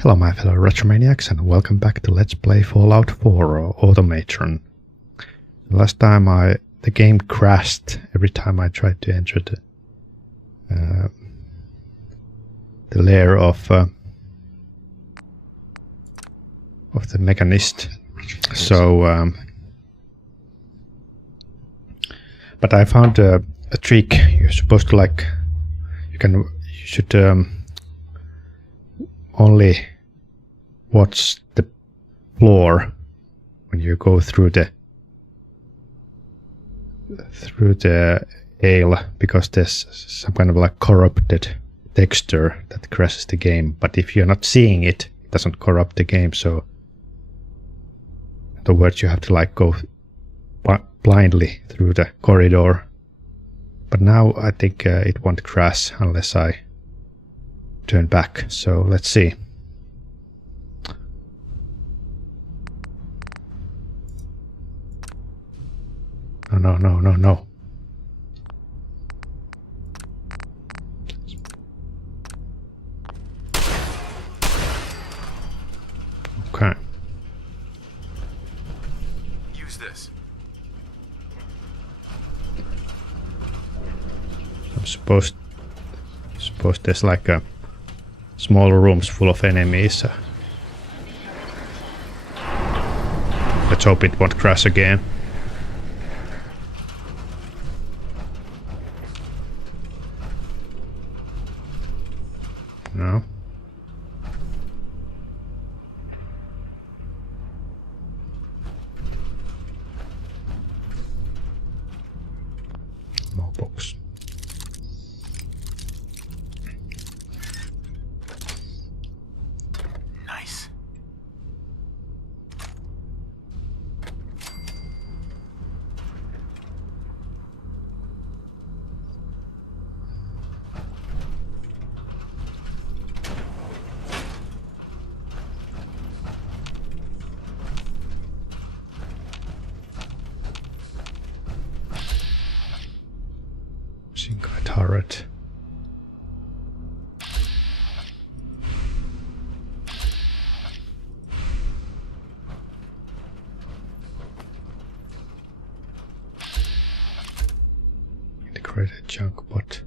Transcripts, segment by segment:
Hello my fellow Retromaniacs and welcome back to Let's Play Fallout 4 or Automatron. Last time the game crashed every time I tried to enter the lair of the mechanist. So but I found a trick. You're supposed to you should only watch the floor when you go through the ale, because there's some kind of corrupted texture that crashes the game. But if you're not seeing it, it doesn't corrupt the game. So in other words, you have to go blindly through the corridor. But now I think it won't crash unless I turn back. So let's see. No. Okay. Use this. I'm suppose there's a small rooms full of enemies. Let's hope it won't crash again. No. No box. Nice. Single turret. Integrated junk bot.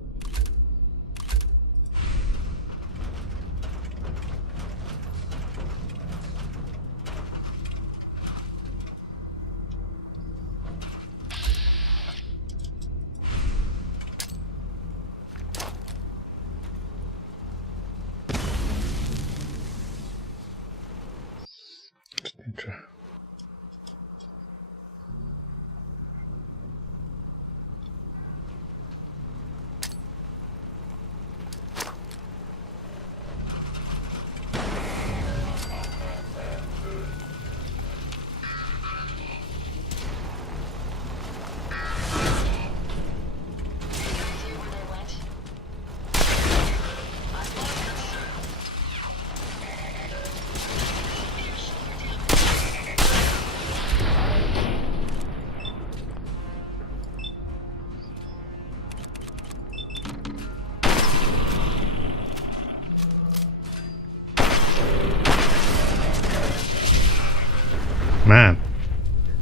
Man,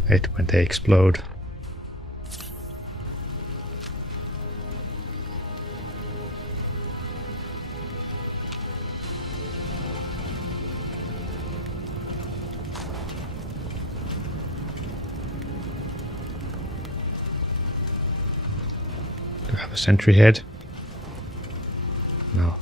I hate when they explode. Do I have a sentry head? No.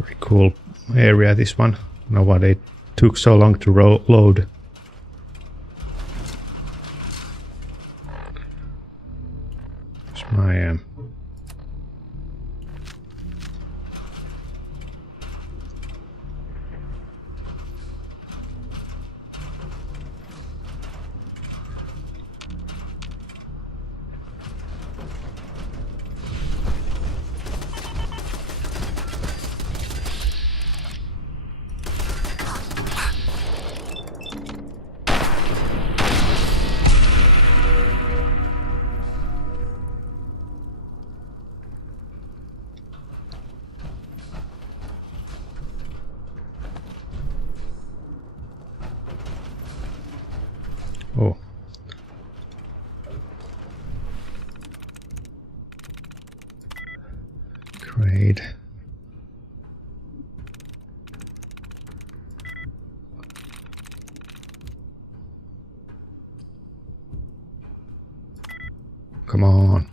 Very cool area, this one. I don't know why they took so long to load. It's my Trade. Come on.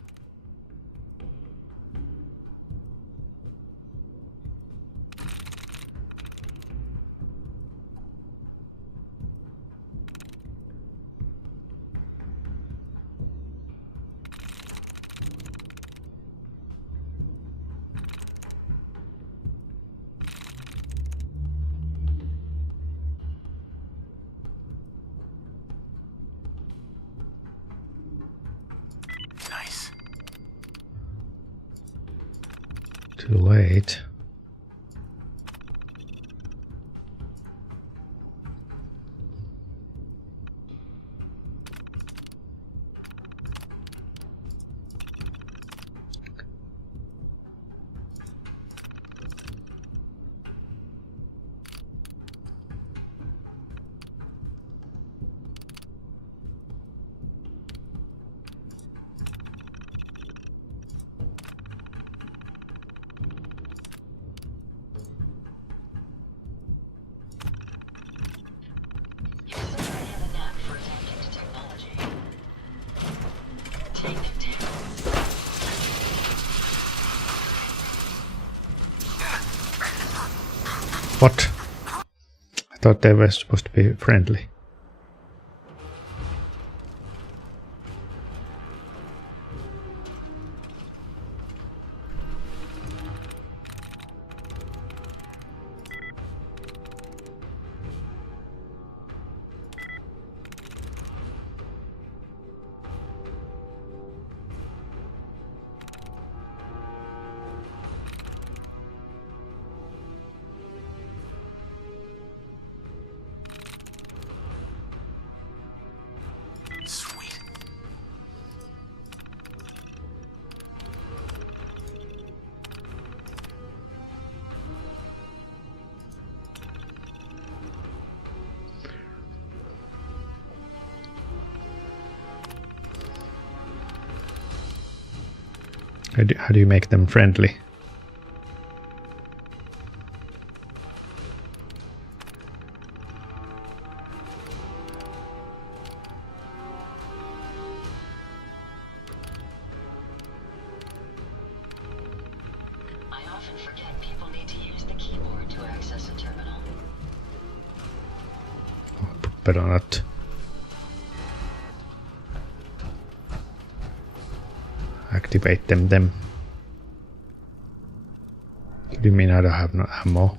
Nice. Too late. What? I thought they were supposed to be friendly. Sweet. How do you make them friendly? I often forget people need to use the keyboard to access a terminal. Better not. Activate them. What do you mean I don't have no ammo?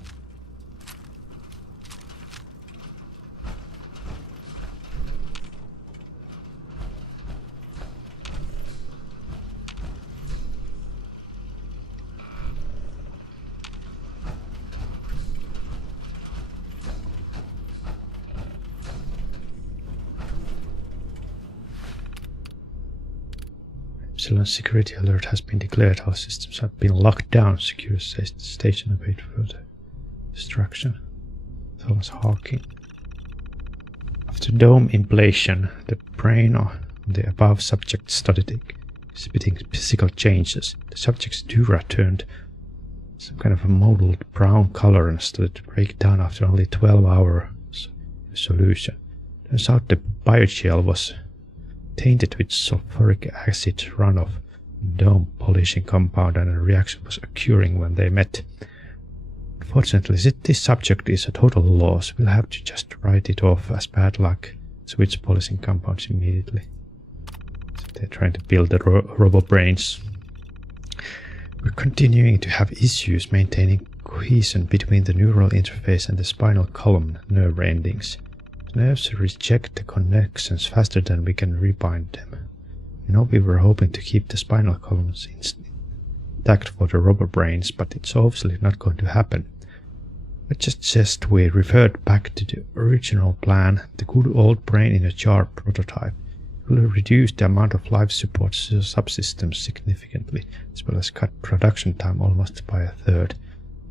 Epsilon security alert has been declared. Our systems have been locked down. Secure station await further destruction. Thomas Hawking. After dome implantation, the brain of the above subject started exhibiting physical changes. The subject's dura turned some kind of a mottled brown color and started to break down after only 12 hours solution. Turns out the biogel was tainted with sulfuric acid runoff, dome polishing compound, and a reaction was occurring when they met. Unfortunately, this subject is a total loss. We'll have to just write it off as bad luck. Switch polishing compounds immediately. So they're trying to build the robo-brains. We're continuing to have issues maintaining cohesion between the neural interface and the spinal column nerve endings. Nerves reject the connections faster than we can rebind them. You know, we were hoping to keep the spinal columns intact for the rubber brains, but it's obviously not going to happen. I just suggest we revert back to the original plan, the good old brain in a jar prototype. It will reduce the amount of life support subsystems significantly, as well as cut production time almost by a third.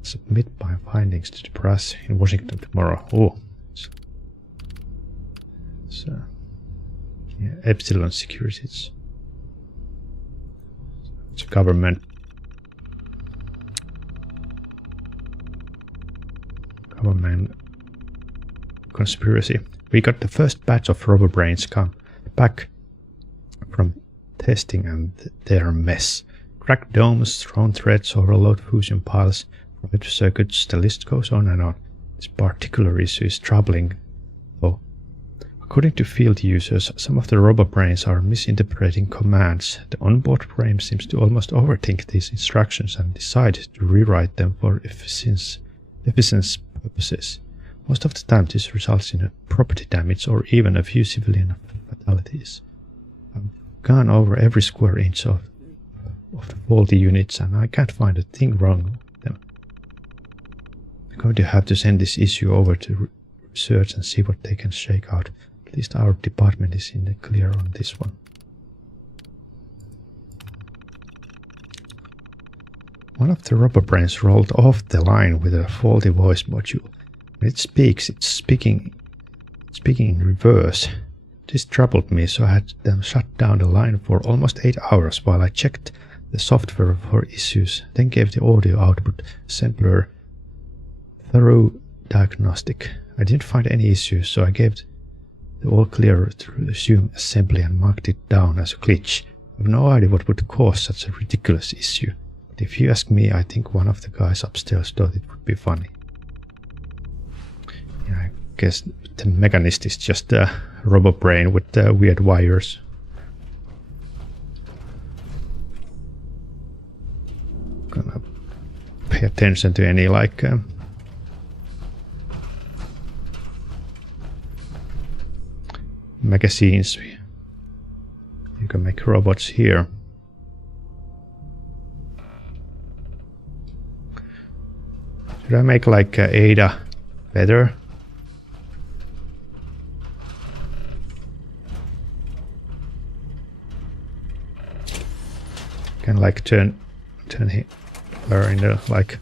Submit my findings to the press in Washington tomorrow. Oh. So, yeah, Epsilon Securities. It's a government Government conspiracy. We got the first batch of RoboBrains come back from testing and they're a mess. Cracked domes, thrown threads, overload fusion piles, fried circuits, the list goes on and on. This particular issue is troubling, though. According to field users, some of the RoboBrains are misinterpreting commands. The onboard brain seems to almost overthink these instructions and decide to rewrite them for efficiency purposes. Most of the time this results in a property damage or even a few civilian fatalities. I've gone over every square inch of the faulty units and I can't find a thing wrong with them. I'm going to have to send this issue over to research and see what they can shake out. At least our department is in the clear on this one. One of the RoboBrains rolled off the line with a faulty voice module. When it speaks, it's speaking in reverse. This troubled me, so I had them shut down the line for almost 8 hours while I checked the software for issues, then gave the audio output sampler thorough diagnostic. I didn't find any issues, so I gave the all clear to resume assembly and marked it down as a glitch. I have no idea what would cause such a ridiculous issue, but if you ask me, I think one of the guys upstairs thought it would be funny. Yeah, I guess the mechanist is just a RoboBrain with weird wires. Gonna pay attention to any like magazines. You can make robots here. Should I make like Ada better? Can like turn her into like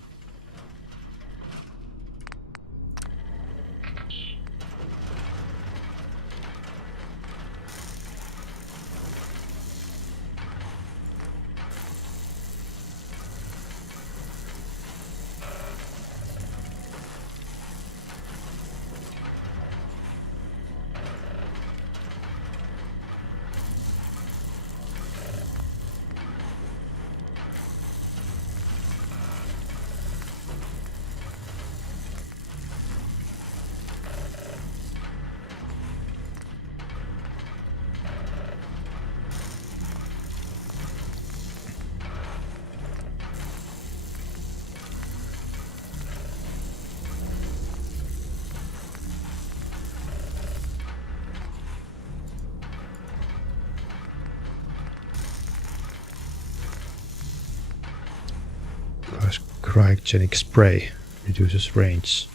cryogenic spray, reduces range.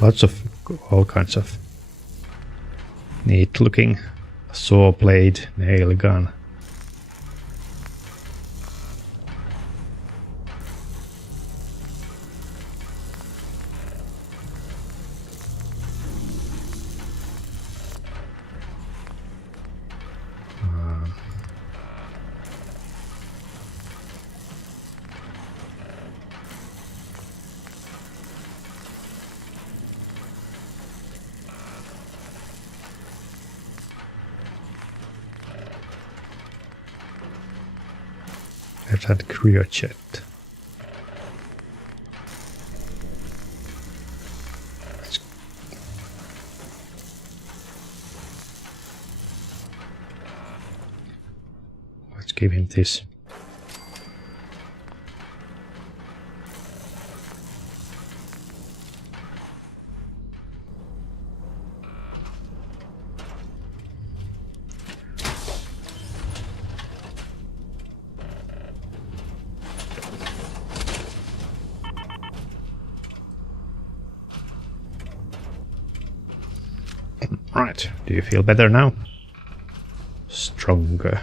Lots of all kinds of neat looking saw blade, nail gun. Let's add cryojet. Let's give him this. Right, do you feel better now? Stronger.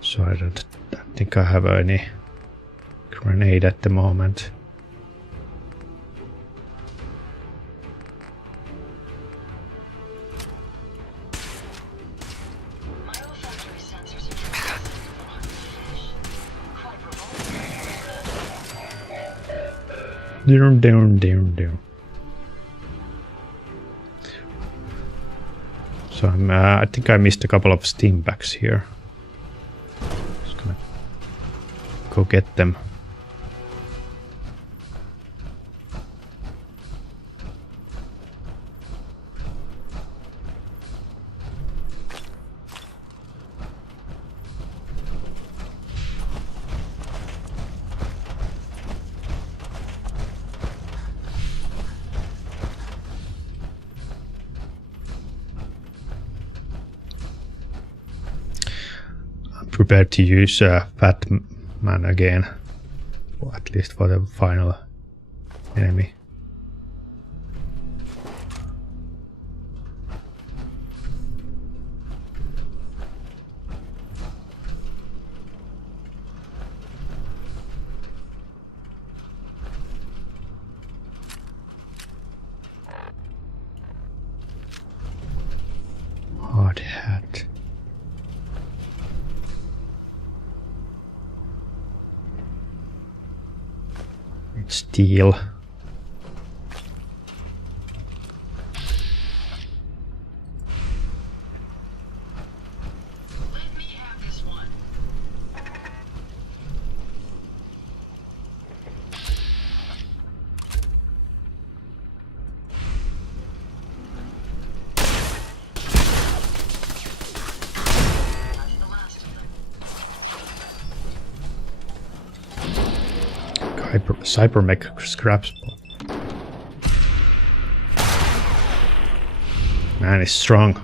So I don't think I have any grenade at the moment. My olfactory sensors are transmitting on fish. Quite revolting. Down. So I think I missed a couple of steam packs here. Just gonna go get them. Prepared to use Fat Man again, or at least for the final enemy. Hard hat. Steel. Let me have this one. That's the last of them. Cybermech scraps. Man is strong.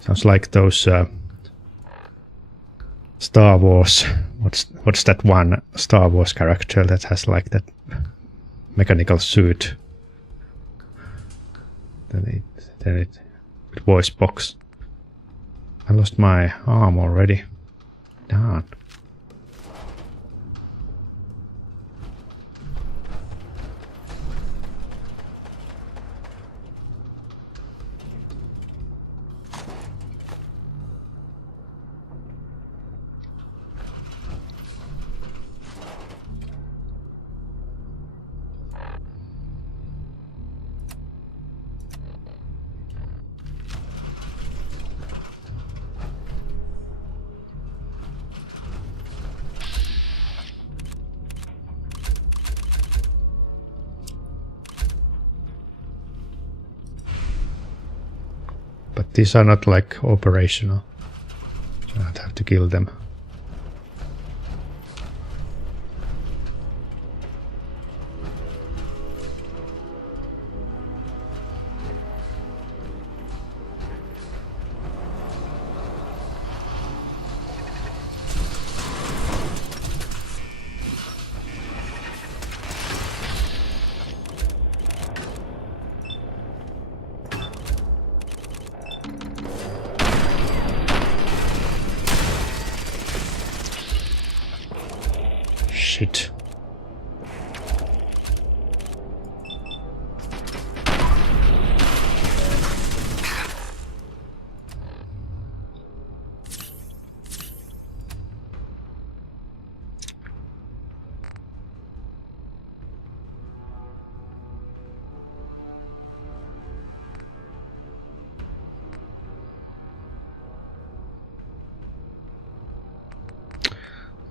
Sounds like those Star Wars. What's that one Star Wars character that has like that mechanical suit? Then it voice box. I lost my arm already. Darn. But these are not like operational, so I don't have to kill them. Shit.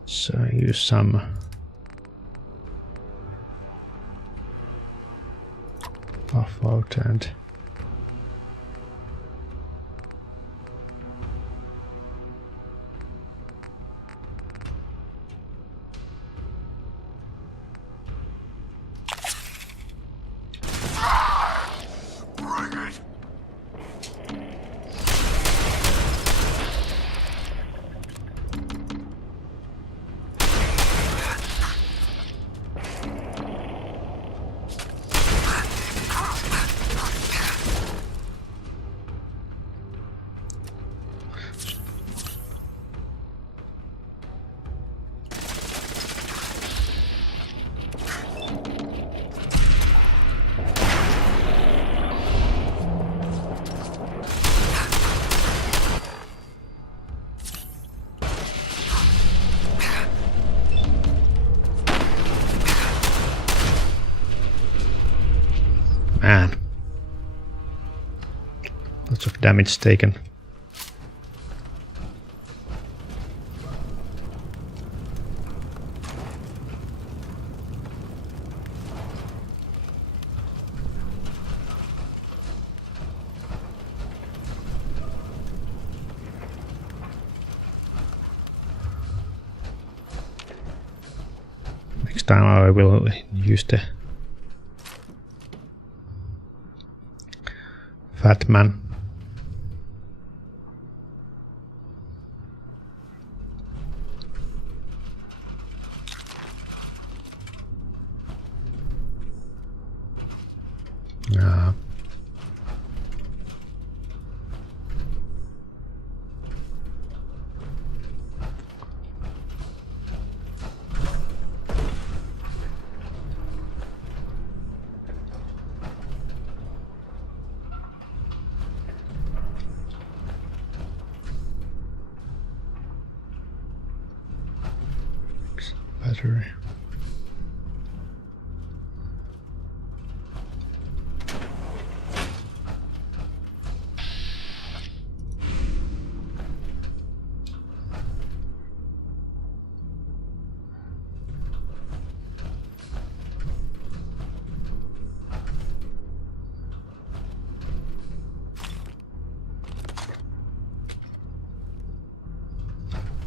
So use some buff out and Bring it! damage taken. Next time I will use the Fat Man. Battery.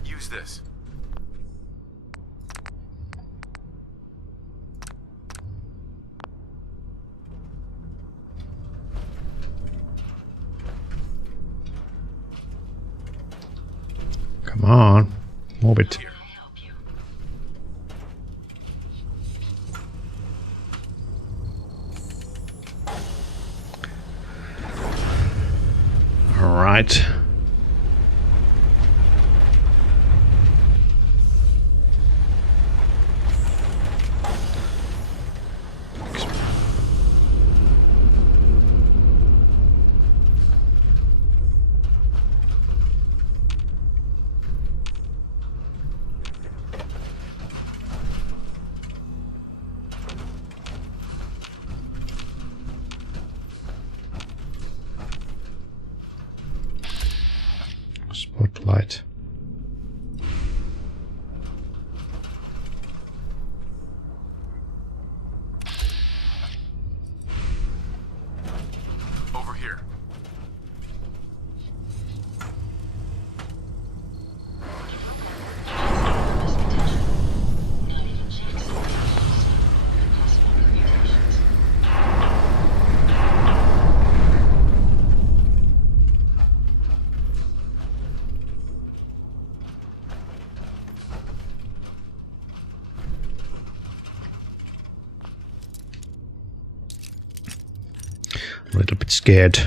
Use this. Come on, move it. Here. I help you? All right. Spotlight. Over here. Not even Jackson can use possible permutations. A little bit scared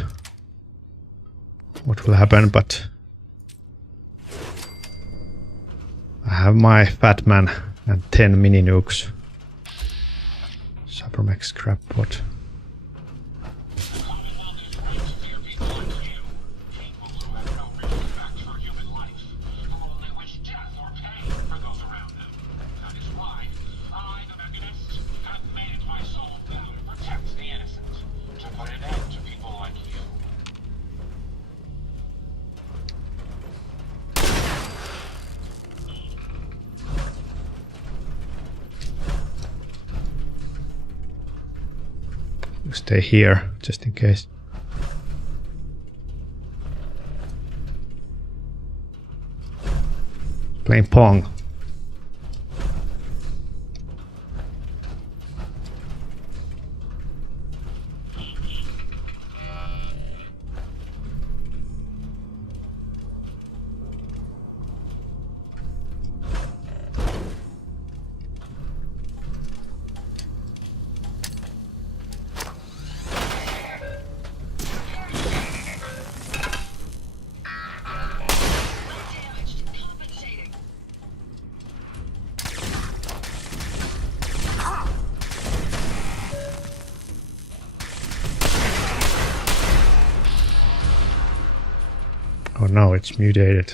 what will happen, but I have my Fat Man and 10 mini nukes. Cybermech scrap pod. Stay here just in case. Playing Pong. Damaged. Compensating. Oh no, it's mutated.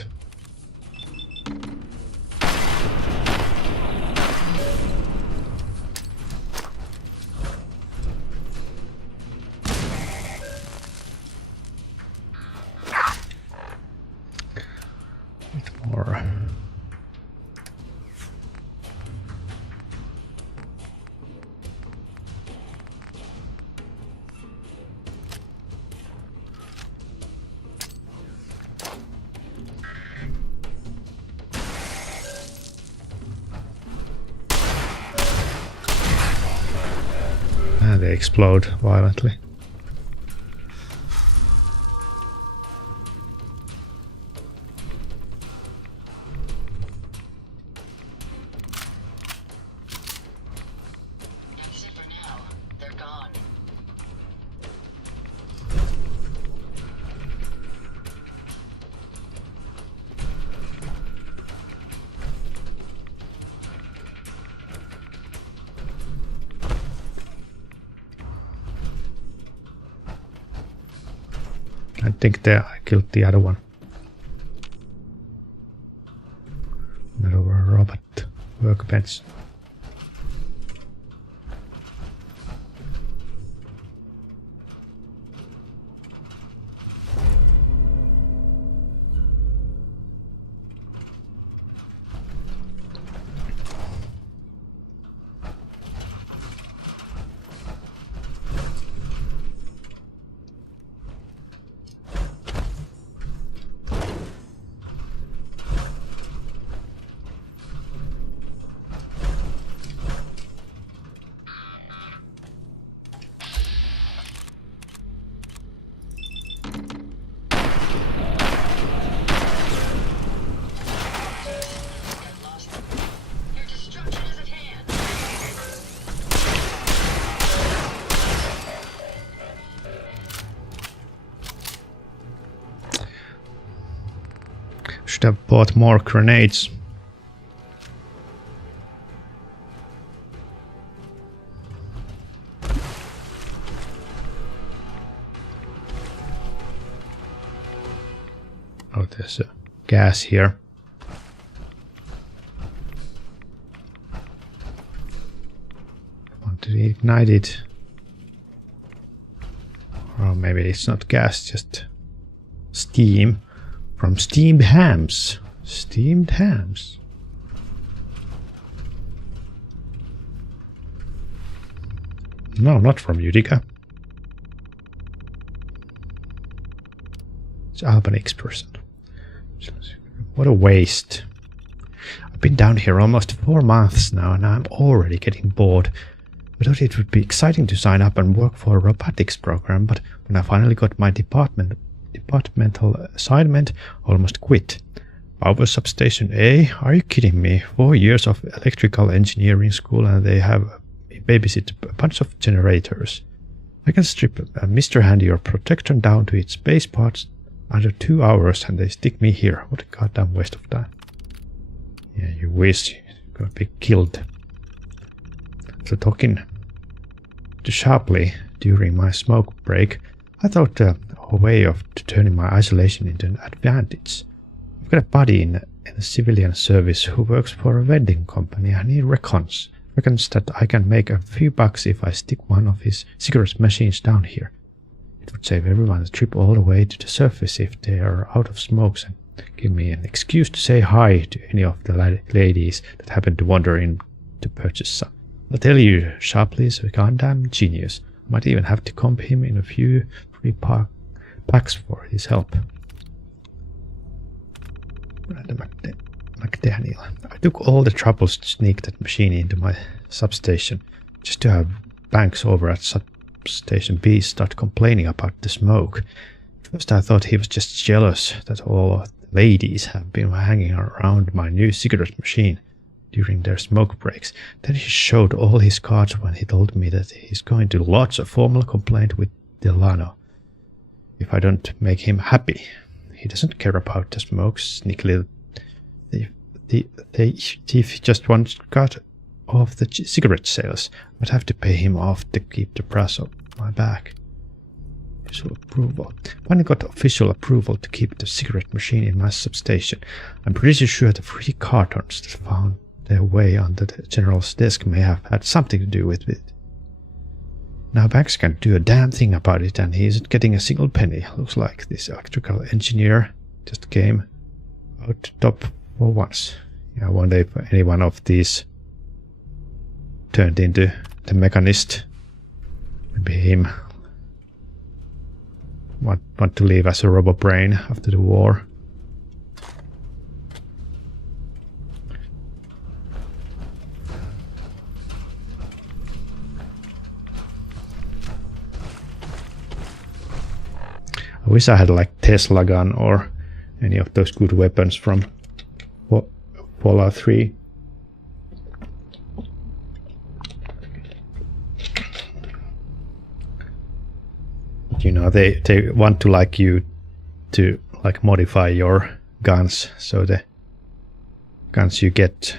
and they explode violently. That's it for now. They're gone. I think there I killed the other one. Another robot workbench. I've lost them. Your destruction is at hand. Should have bought more grenades. Oh, there's a gas here. Want to ignite it. Or maybe it's not gas, just steam. From steamed hams. Steamed hams. No, not from Utica. It's Albanix person. What a waste. I've been down here almost 4 months now and I'm already getting bored. I thought it would be exciting to sign up and work for a robotics program, but when I finally got my departmental assignment, I almost quit. Power substation A? Are you kidding me? 4 years of electrical engineering school and they have babysit a bunch of generators. I can strip Mr. Handy or Protectron down to its base parts under 2 hours and they stick me here. What a goddamn waste of time. Yeah, you wish you're gonna be killed. So talking to sharply during my smoke break, I thought a way of turning my isolation into an advantage. I've got a buddy in the civilian service who works for a vending company and he reckons that I can make a few bucks if I stick one of his cigarette machines down here. It would save everyone a trip all the way to the surface if they are out of smokes and give me an excuse to say hi to any of the ladies that happen to wander in to purchase some. I'll tell you, Sharpley is a goddamn genius. I might even have to comp him in a few free packs for his help. McDaniel. I took all the troubles to sneak that machine into my substation, just to have Banks over at Substation B start complaining about the smoke. First I thought he was just jealous that all of the ladies have been hanging around my new cigarette machine during their smoke breaks. Then he showed all his cards when he told me that he's going to lodge a formal complaint with Delano if I don't make him happy. He doesn't care about the smokes, sneaky little thief just wants cut off the cigarette sales. I'd have to pay him off to keep the brass on my back. Official approval. Finally got official approval to keep the cigarette machine in my substation. I'm pretty sure the free cartons that found their way onto the general's desk may have had something to do with it. Now Banks can't do a damn thing about it and he isn't getting a single penny. Looks like this electrical engineer just came out top for once. Yeah, I wonder if any one of these turned into the mechanist. Maybe him want to leave as a robo-brain after the war. I wish I had like Tesla gun or any of those good weapons from Fallout 3. You know, they want to like you to like modify your guns, so the guns you get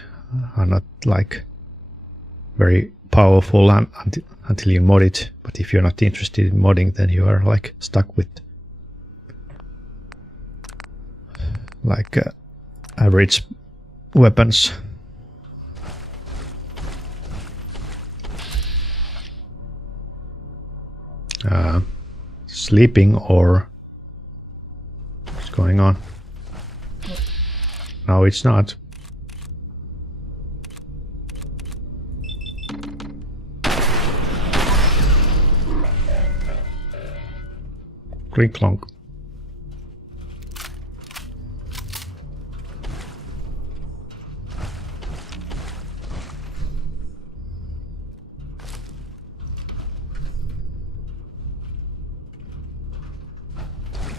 are not like very powerful until you mod it. But if you're not interested in modding, then you are like stuck with like average weapons. Sleeping or what's going on? No, it's not. Clink clonk.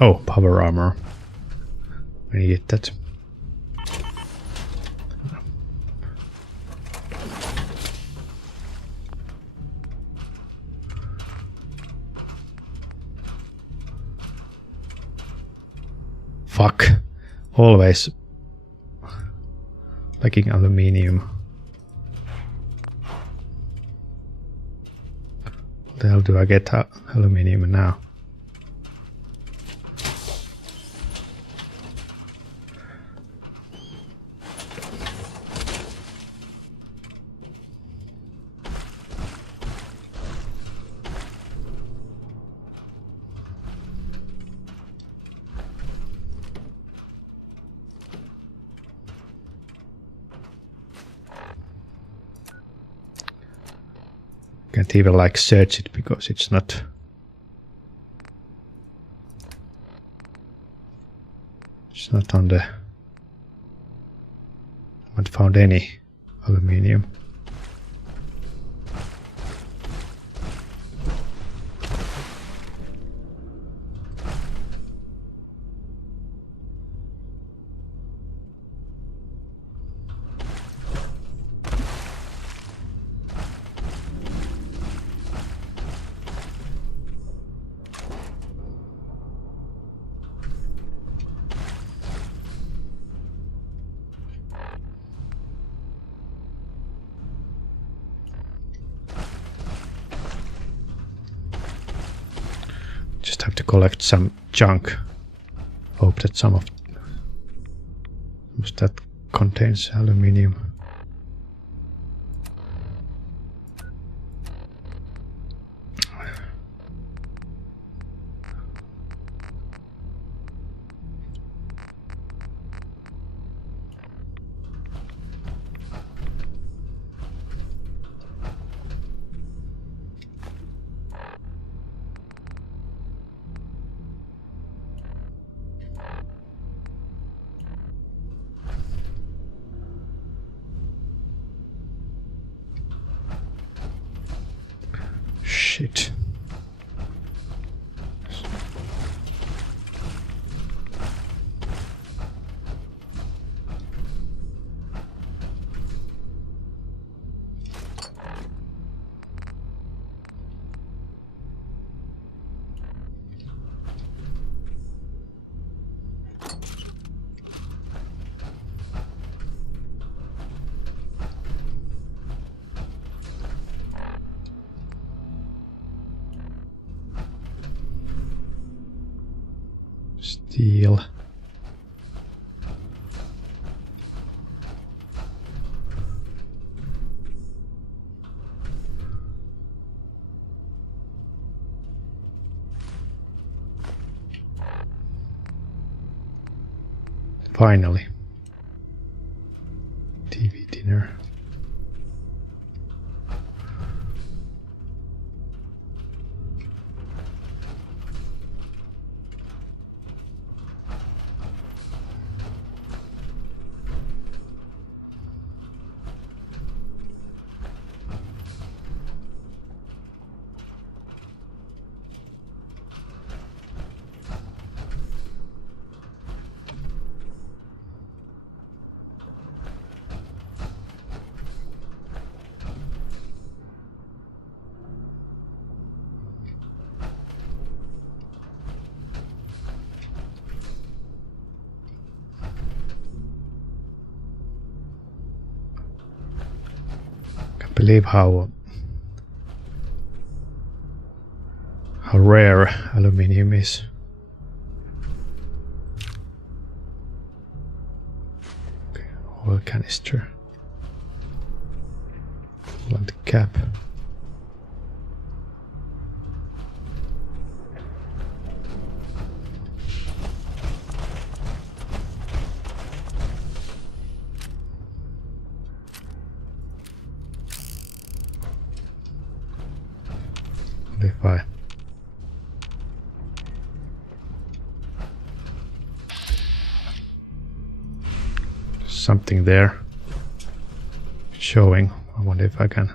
Oh, power armor. I need that. Fuck. Always lacking aluminium. What the hell do I get aluminium now? Can't even like search it because it's not on the. I haven't found any aluminium. Just have to collect some junk. Hope that some of that contains aluminium. Shit. Steel. Finally. TV dinner. believe how rare aluminium is. Okay, oil canister. Pull on the cap. If I something there showing. I wonder if I can.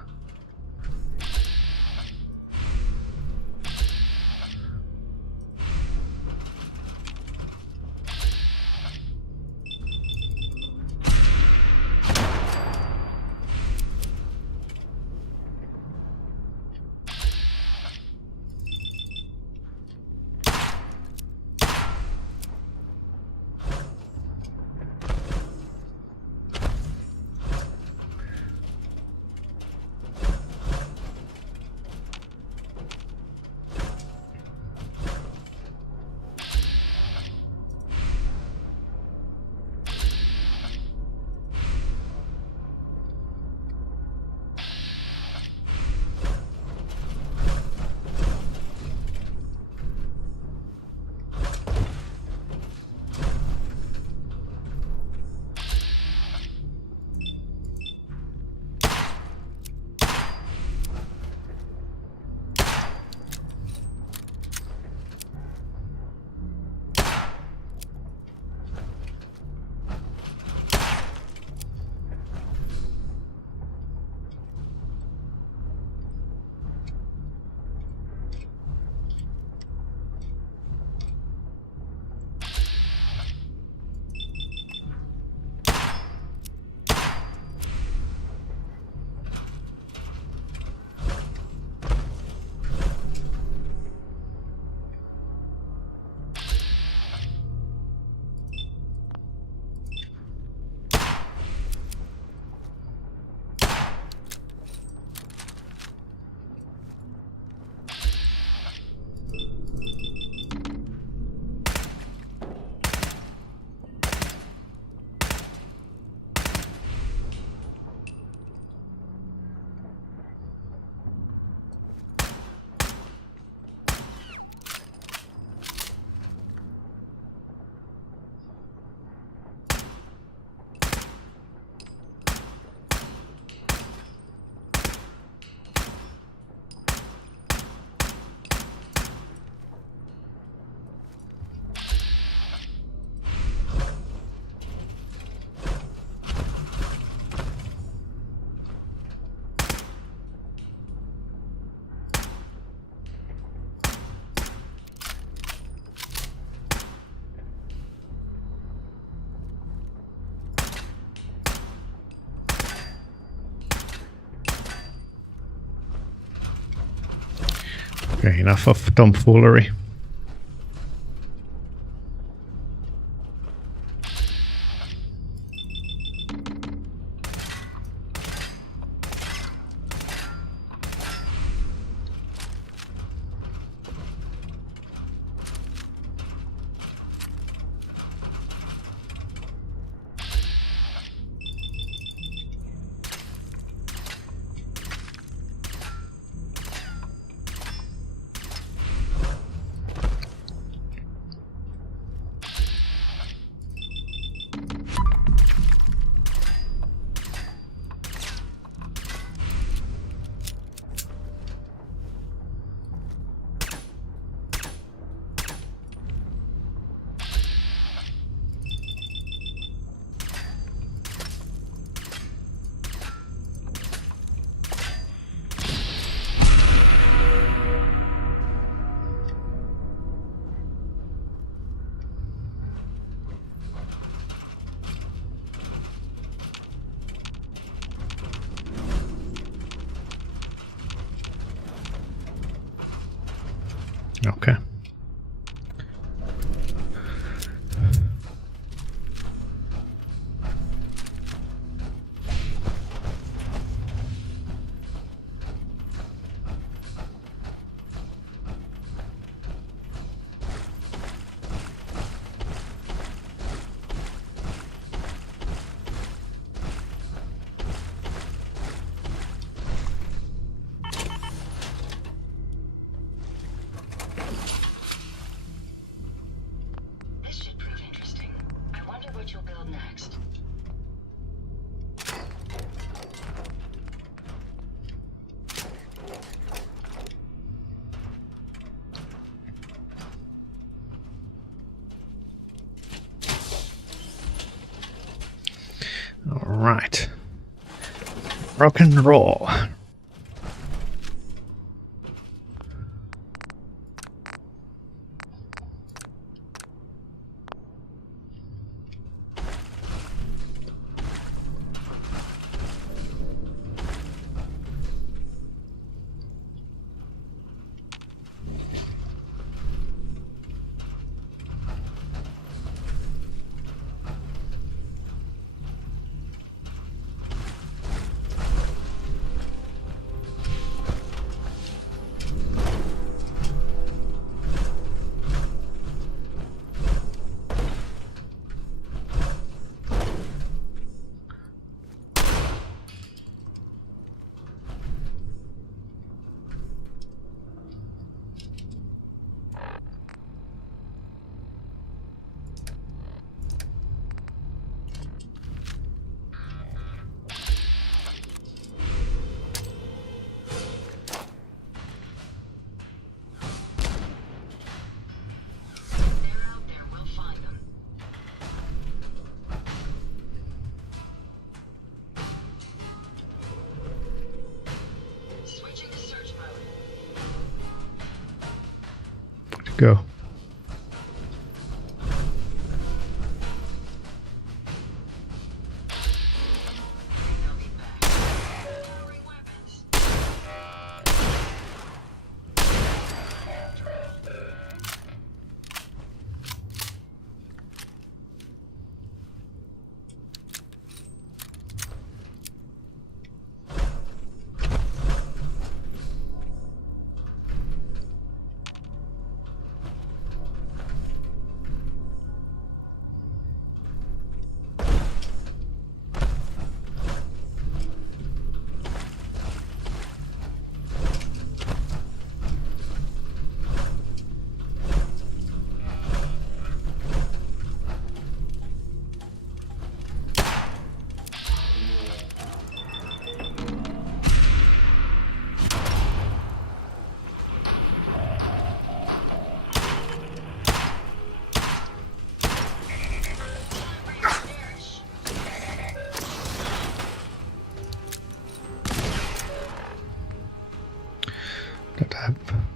Okay, enough of tomfoolery. Okay. Alright. Rock and roll. Go.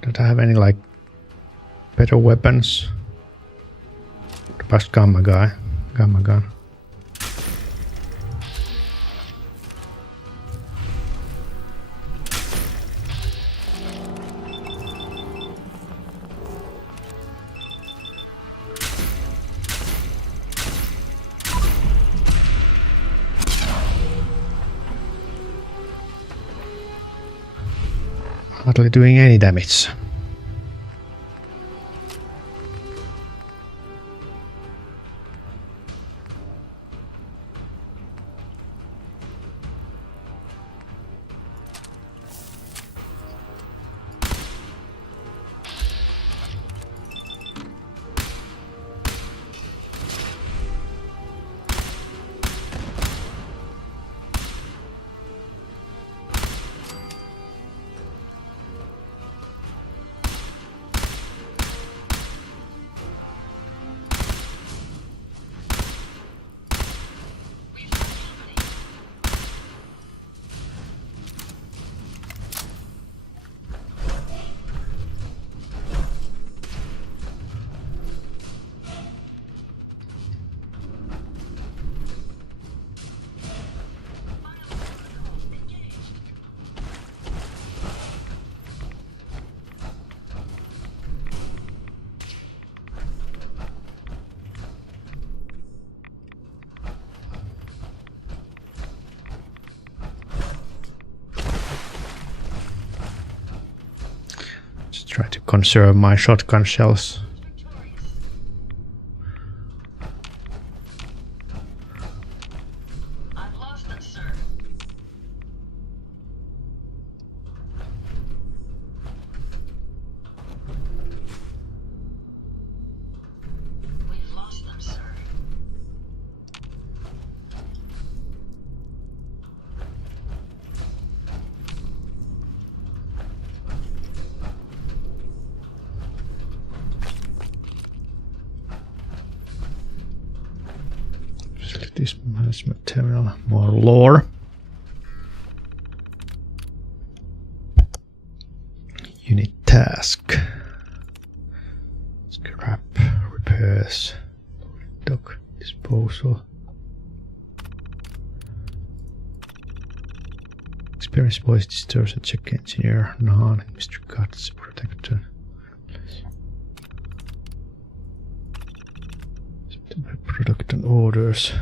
Don't I have any like better weapons? Past gamma guy, gamma gun. Hardly doing any damage. Try to conserve my shotgun shells. I've lost them, sir. We've lost them, sir. Facilities management terminal. More lore. Unit task. Scrap, repairs, dock disposal. Experienced voice distors a check engineer. Non, Mr. Guts, protector. Product and orders.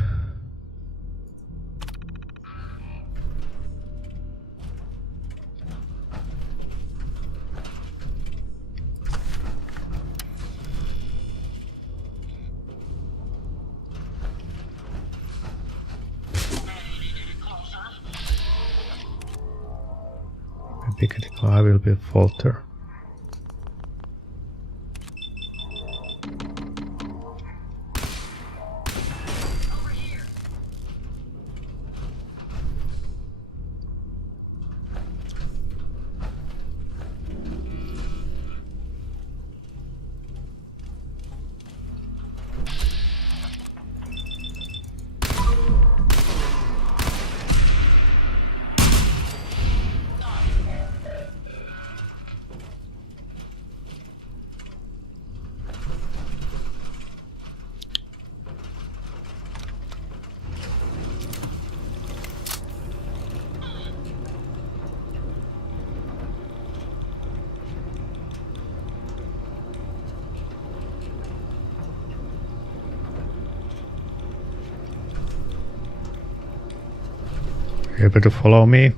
Maybe critical I will be falter. You able to follow me?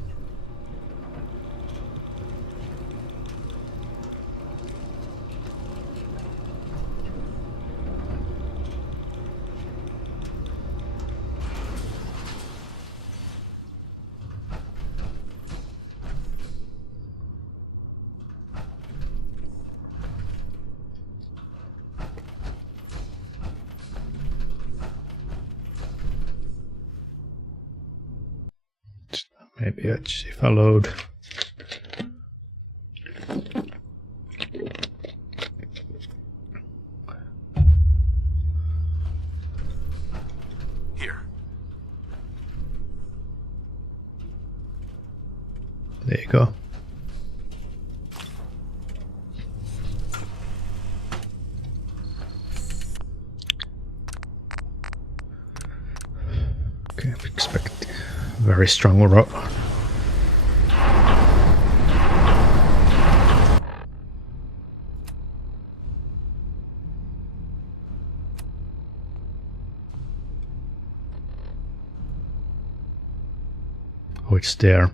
Maybe if I load. Here. There you go. Okay, I'm expecting very strong rock. Oh, it's there.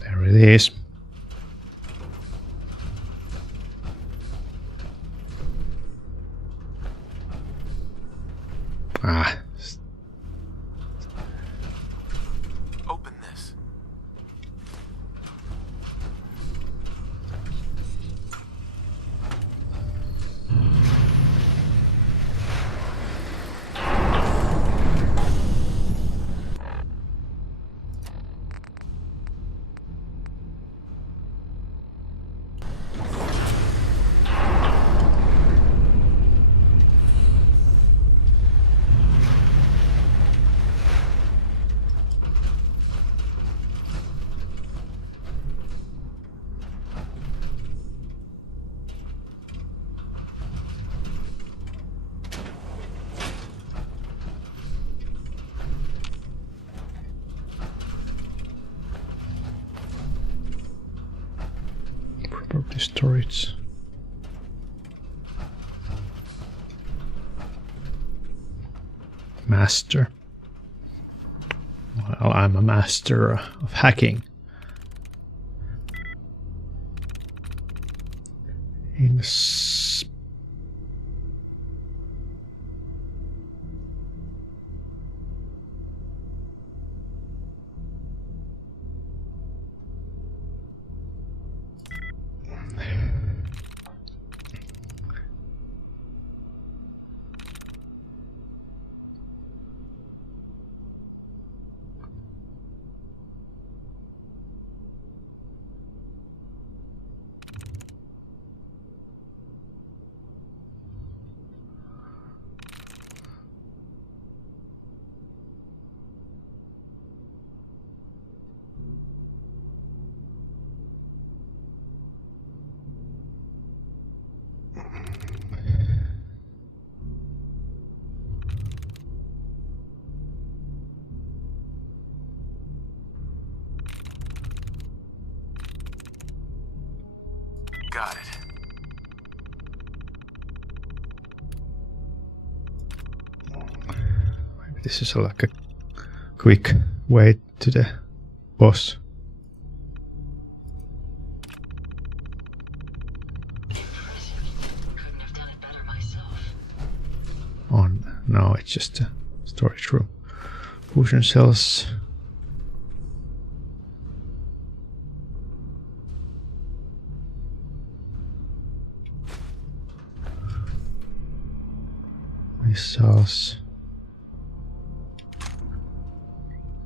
There it is. Ah. Open this. Property storage. Master. Well, I'm a master of hacking. Got it. Maybe this is like a quick way to the boss. Couldn't have done it better myself. No, it's just a storage room. Fusion cells. Missiles.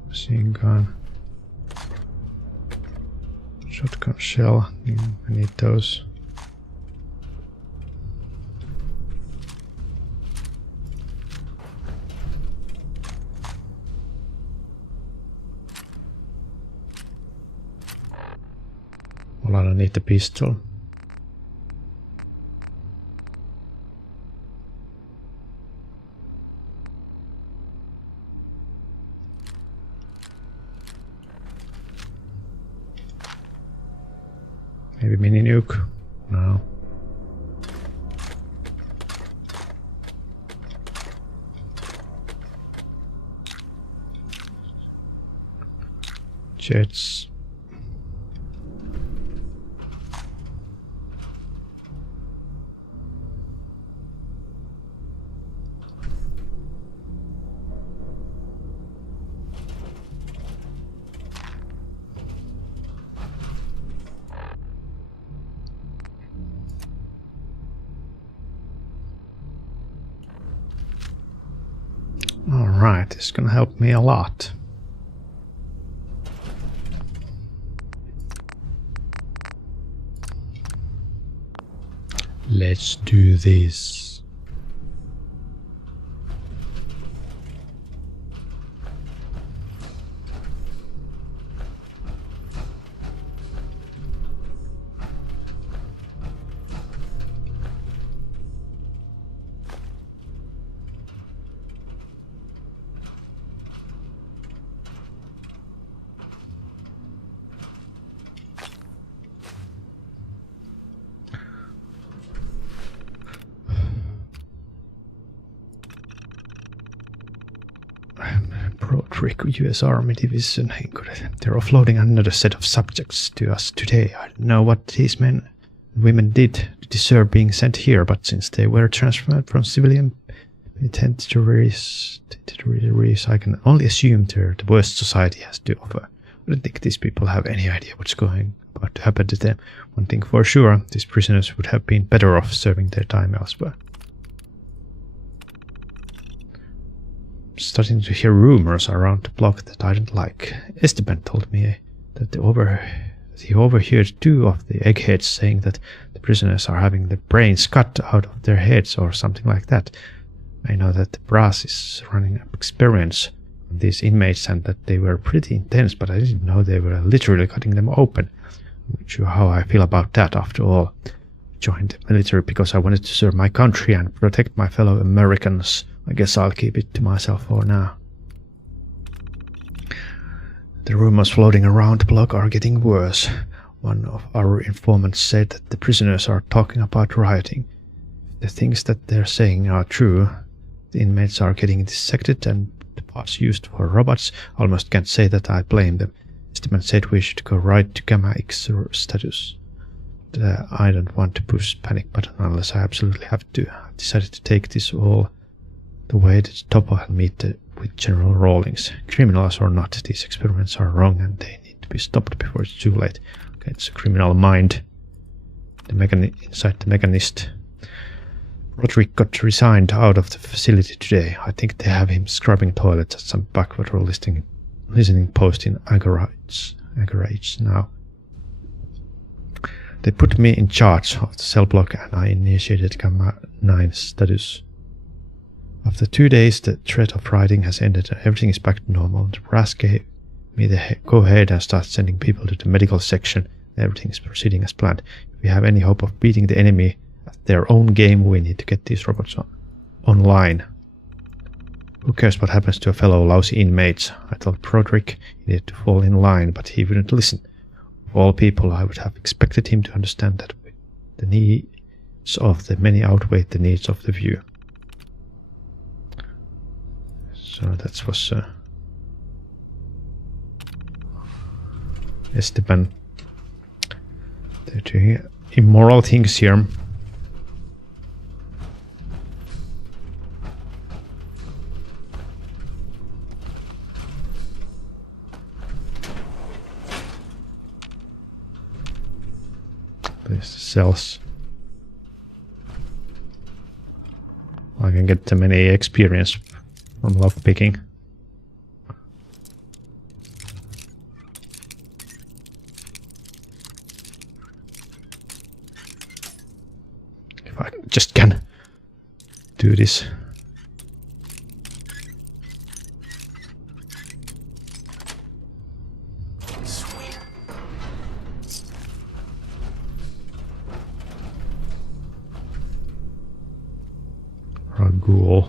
Machine gun. Shotgun shell. I need those. Well, I don't need the pistol. Maybe mini nuke? No. Jets. Alright, this is gonna help me a lot. Let's do this. Broderick, US Army Division. They're offloading another set of subjects to us today. I don't know what these men and women did to deserve being sent here, but since they were transferred from civilian penitentiaries, I can only assume they're the worst society has to offer. I don't think these people have any idea what's about to happen to them. One thing for sure, these prisoners would have been better off serving their time elsewhere. Starting to hear rumors around the block that I don't like. Esteban told me that he overheard two of the eggheads saying that the prisoners are having the brains cut out of their heads or something like that. I know that the brass is running experiments on these inmates and that they were pretty intense, but I didn't know they were literally cutting them open. I'm not sure how I feel about that. After all, I joined the military because I wanted to serve my country and protect my fellow Americans. I guess I'll keep it to myself for now. The rumors floating around the block are getting worse. One of our informants said that the prisoners are talking about rioting. If the things that they're saying are true, the inmates are getting dissected and the parts used for robots. I almost can't say that I blame them. Esteban said we should go right to Gamma X status. I don't want to push panic button unless I absolutely have to. I've decided to take this all the way to the top and meet with General Rawlings. Criminals or not, these experiments are wrong and they need to be stopped before it's too late. Okay, it's a criminal mind. Inside the mechanist. Roderick got resigned out of the facility today. I think they have him scrubbing toilets at some backwater listening post in Anchorage now. They put me in charge of the cell block and I initiated Gamma 9 status. After 2 days, the threat of rioting has ended and everything is back to normal. The brass gave me the go-ahead and start sending people to the medical section. Everything is proceeding as planned. If we have any hope of beating the enemy at their own game, we need to get these robots online. Who cares what happens to a fellow lousy inmates? I told Broderick he needed to fall in line, but he wouldn't listen. Of all people, I would have expected him to understand that The needs of the many outweigh the needs of the few. So that was Esteban. They're doing immoral things here. There's cells. I can get them any experience from lockpicking. If I just can do this. Sweet. Ragul.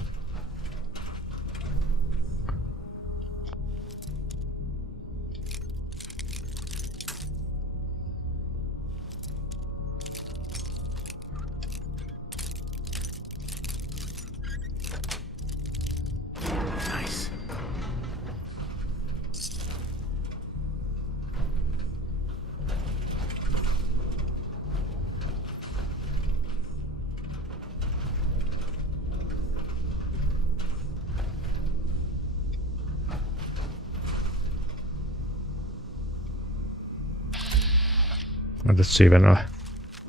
Nice. Oh, that's even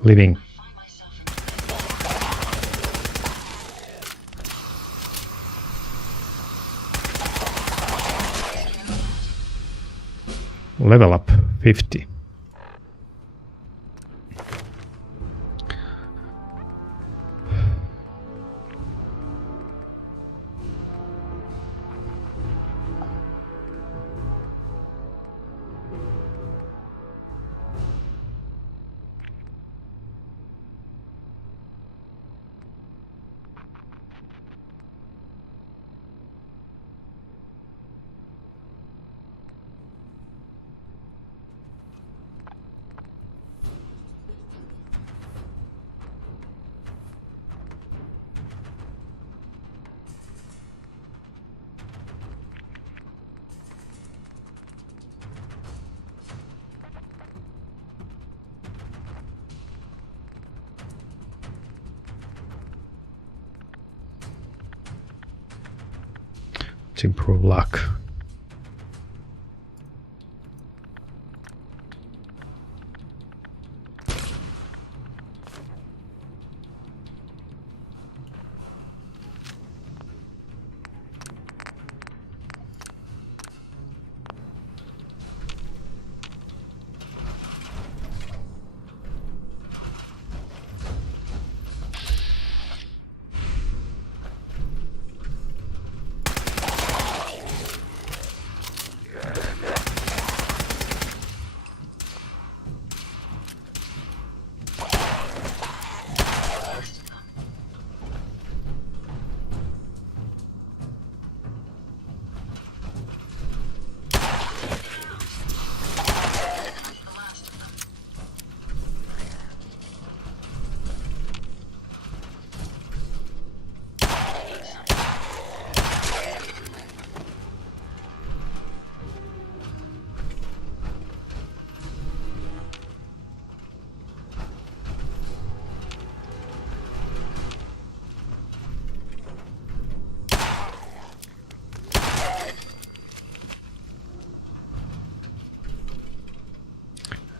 living. Find myself Level up 50. To improve luck.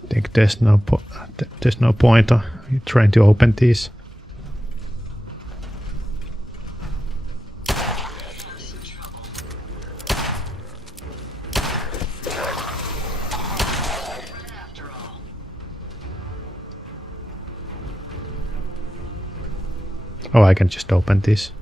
I think there's no point trying to open these. some trouble. Right after all. Oh, I can just open this.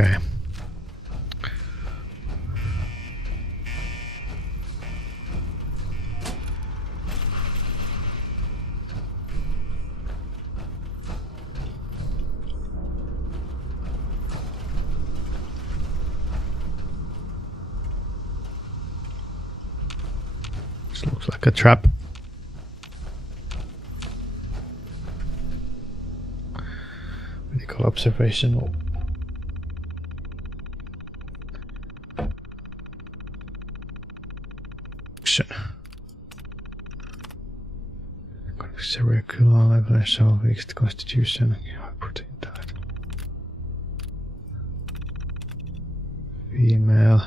Okay. This looks like a trap. Medical observation. Cerebral level of fixed constitution. Protein diet. Female.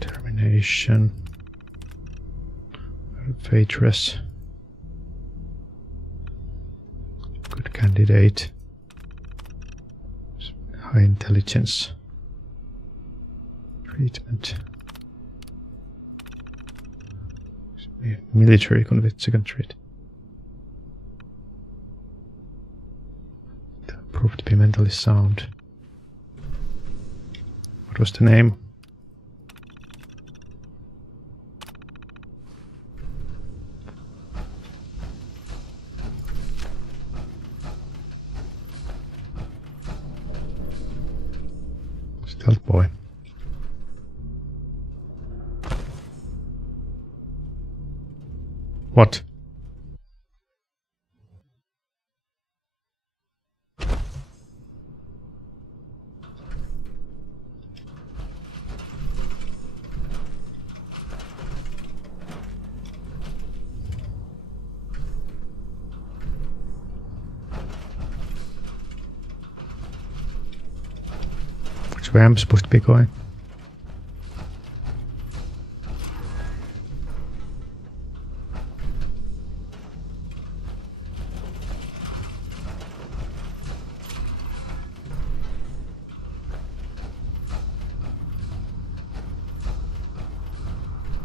Termination. Waitress. Good candidate. High intelligence. Treatment. Military convict second trait. Proved to be mentally sound. What was the name? Stealth boy. What? Which way I'm supposed to be going?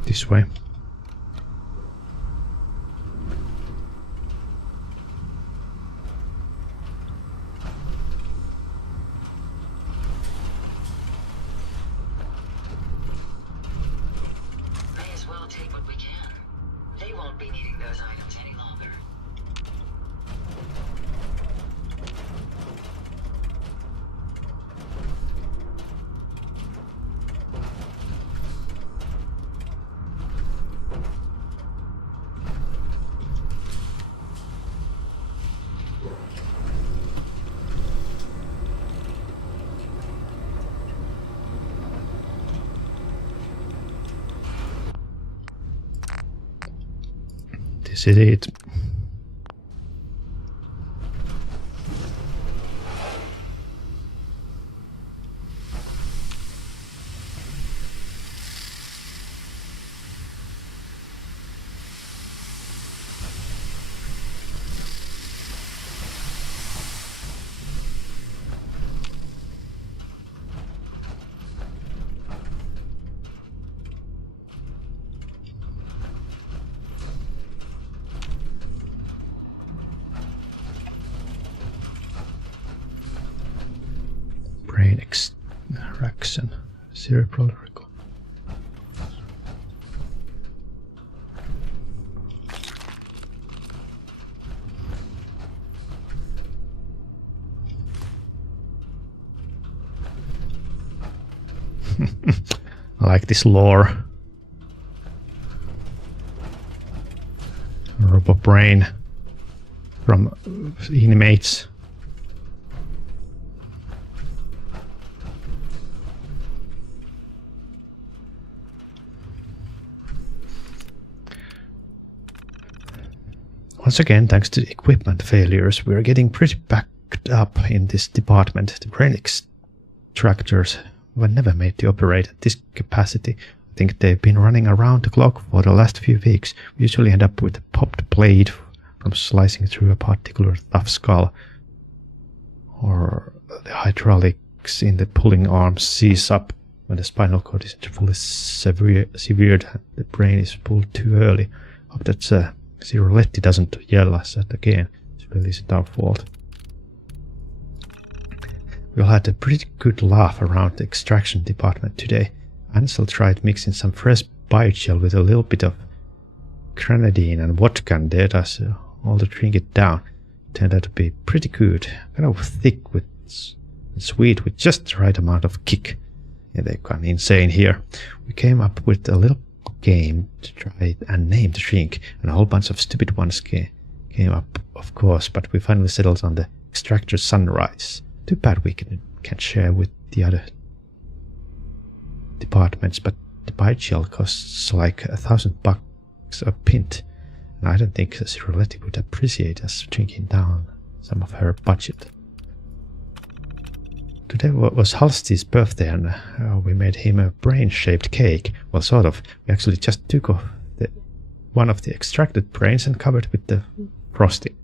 This way. May as well take what we can. They won't be needing those items any longer. This is it. Brain extraction, cerebral recall. I like this lore. Robot brain from inmates. Once again, thanks to equipment failures, we are getting pretty backed up in this department. The brain extractors were never made to operate at this capacity. I think they've been running around the clock for the last few weeks. We usually end up with a popped blade from slicing through a particular tough skull. Or the hydraulics in the pulling arms seize up when the spinal cord isn't fully severed. The brain is pulled too early. Hope that's Ziroletti doesn't yell us at again. It really isn't our fault. We all had a pretty good laugh around the extraction department today. Ansel tried mixing some fresh biogel with a little bit of grenadine and vodka and dared us all to drink it down. It turned out to be pretty good, kind of thick with sweet with just the right amount of kick. Yeah, they've gone insane here. We came up with a little game to try and name the drink, and a whole bunch of stupid ones came up, of course, but we finally settled on the Extractor Sunrise. Too bad we can't share with the other departments, but the biogel costs like $1,000 a pint, and I don't think Ciroletti would appreciate us drinking down some of her budget. Today was Halstead's birthday, and we made him a brain-shaped cake. Well, sort of. We actually just took off one of the extracted brains and covered with the frosting.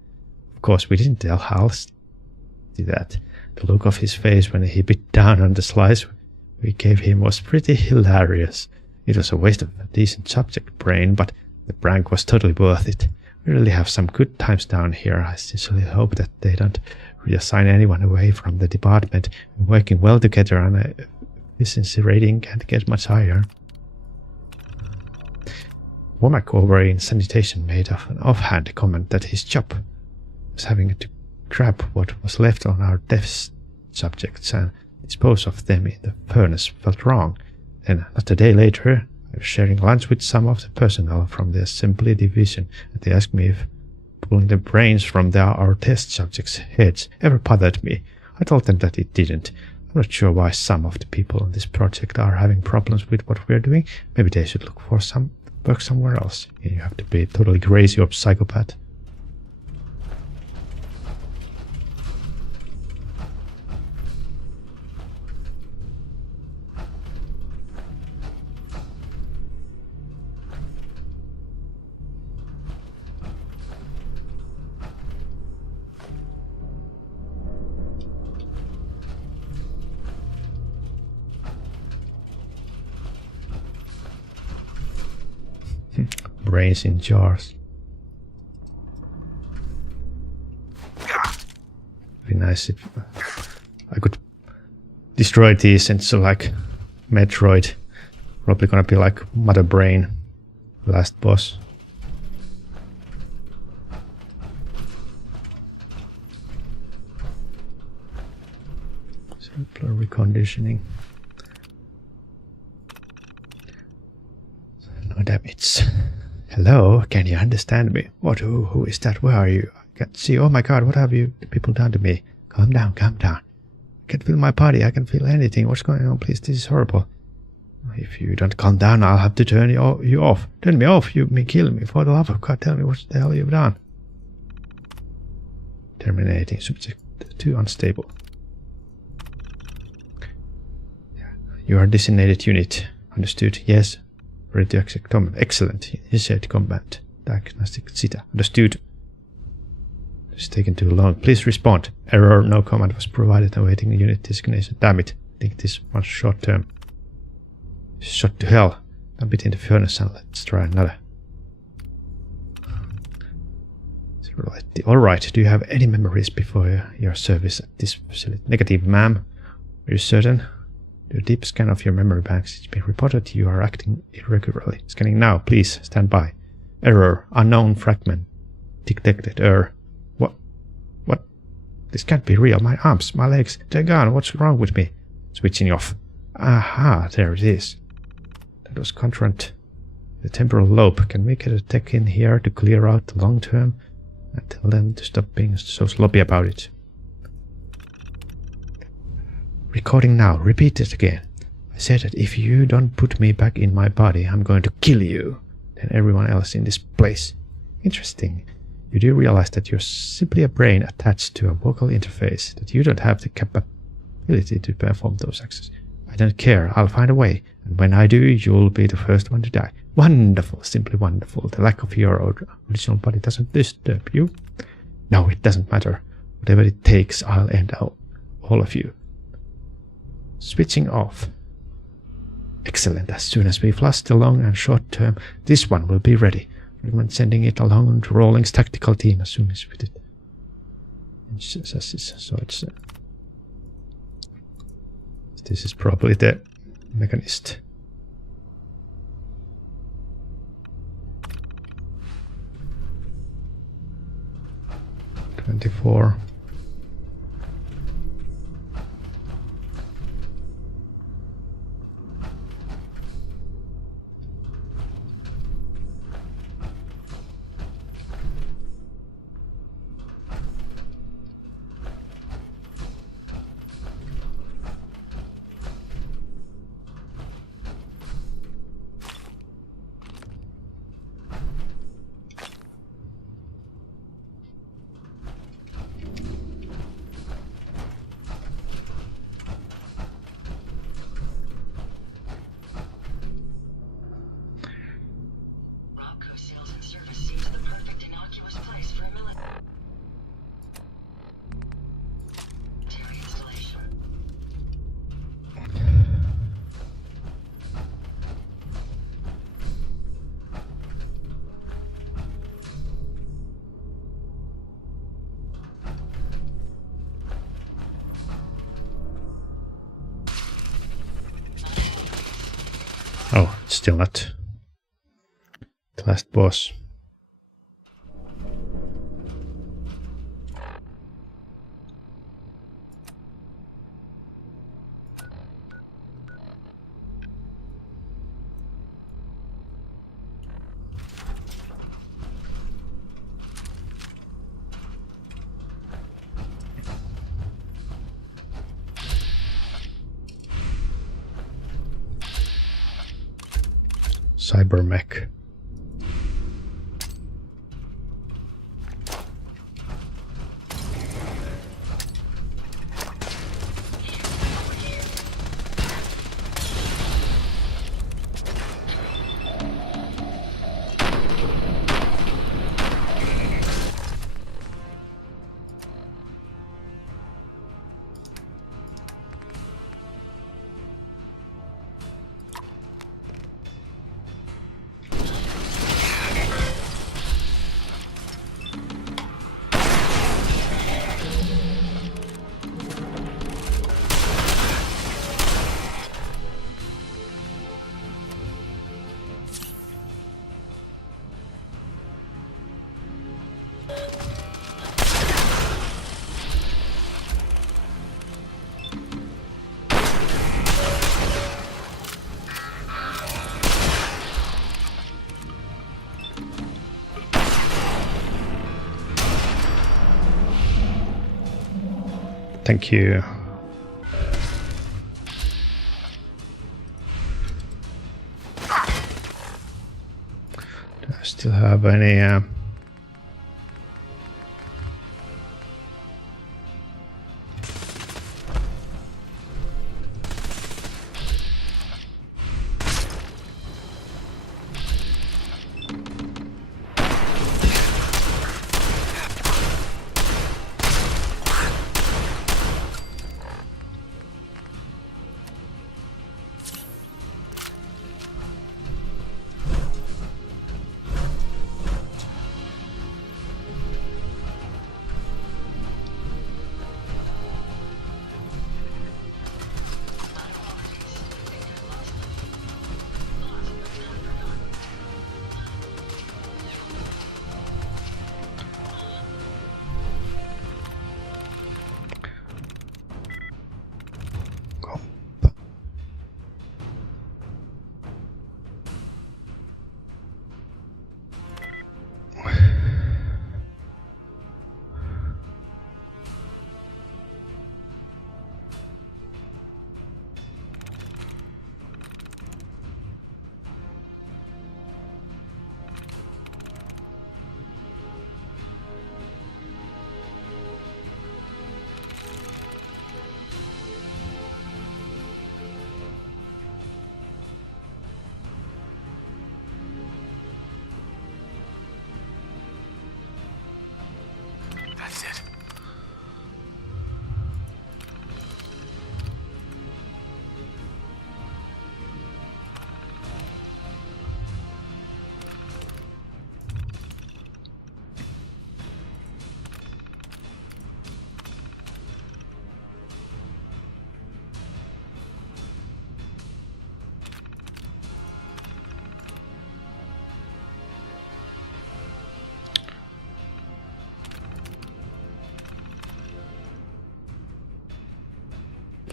Of course, we didn't tell Halstead that. The look of his face when he bit down on the slice we gave him was pretty hilarious. It was a waste of a decent subject brain, but the prank was totally worth it. We really have some good times down here. I sincerely hope that they don't reassign anyone away from the department. We're working well together, and efficiency rating can't get much higher. Womack over in sanitation made an offhand comment that his job was having to grab what was left on our test subjects and dispose of them in the furnace felt wrong. Then, not a day later, I was sharing lunch with some of the personnel from the assembly division, and they asked me if pulling the brains from our test subjects' heads ever bothered me. I told them that it didn't. I'm not sure why some of the people on this project are having problems with what we're doing. Maybe they should look for some work somewhere else. You have to be totally crazy or psychopath. Brains in jars. Be nice if I could destroy these into like Metroid. Probably gonna be like Mother Brain, last boss. Simpler reconditioning. No damage. Hello, can you understand me? What? Who is that? Where are you? I can't see. Oh my god, what have you people done to me? Calm down, calm down. I can feel my body. I can feel anything. What's going on? Please, this is horrible. If you don't calm down, I'll have to turn you off. Turn me off. You may kill me. For the love of God, tell me what the hell you've done. Terminating. Subject 2 unstable. You are designated unit. Understood? Yes. Ready to execute command. Excellent. Initiate command. Diagnostic zeta. Understood. It's taken too long. Please respond. Error. No command was provided. Awaiting unit designation. Damn it. I think this one's short term. Shot to hell. Dump it in the furnace and let's try another. Alright. Do you have any memories before your service at this facility? Negative, ma'am. Are you certain? Do a deep scan of your memory banks. It's been reported you are acting irregularly. Scanning now. Please stand by. Error. Unknown fragment detected. Error. What? This can't be real. My arms, my legs, they're gone. What's wrong with me? Switching off. Aha, there it is. That was contrant. The temporal lobe. Can we get a tech in here to clear out the long term and tell them to stop being so sloppy about it? Recording now. Repeat it again. I said that if you don't put me back in my body, I'm going to kill you and everyone else in this place. Interesting. You do realize that you're simply a brain attached to a vocal interface, that you don't have the capability to perform those actions. I don't care. I'll find a way. And when I do, you'll be the first one to die. Wonderful. Simply wonderful. The lack of your original body doesn't disturb you. No, it doesn't matter. Whatever it takes, I'll end all of you. Switching off. Excellent. As soon as we flush the long and short term, this one will be ready. Recommend sending it along to Rawlings tactical team as soon as we did. So it's This is probably the mechanist. $24. Oh, it's still not the last boss. Cybermech. Thank you. Do I still have any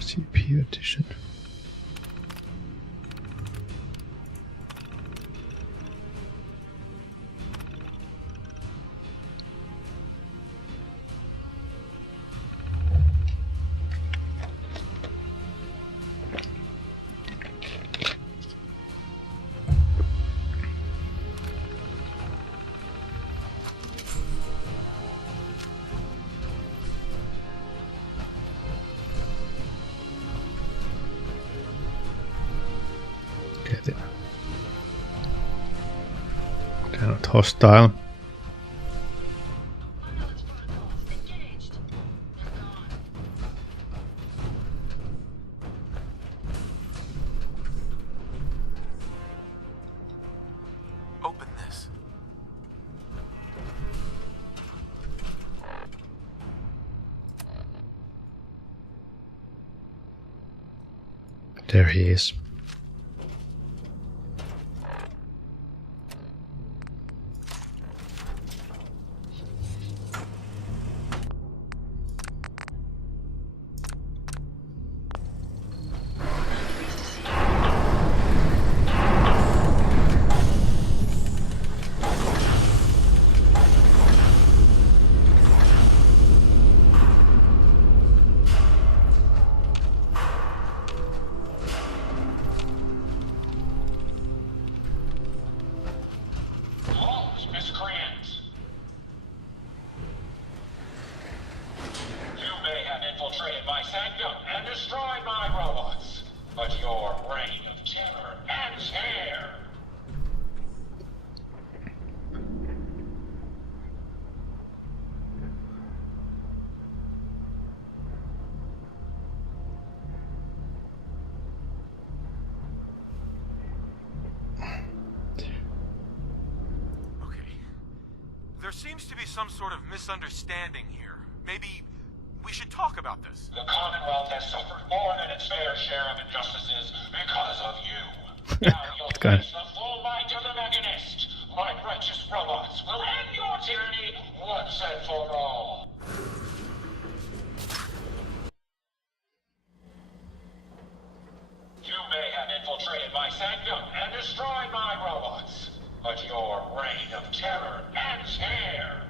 CPU edition. They're not hostile. Pilot's protocols engaged. They're gone. Open this. There he is. Halt, miscreants! You may have infiltrated my sanctum and destroyed my robots, but your reign of terror ends here! Okay. There seems to be some sort of misunderstanding here. Maybe we should talk about this. The Commonwealth has suffered more than its fair share of injustices because of you. Now you'll Okay. face the full might of the Mechanist. My righteous robots will end your tyranny once and for all. You may have infiltrated my sanctum and destroyed my robots, but your reign of terror ends here.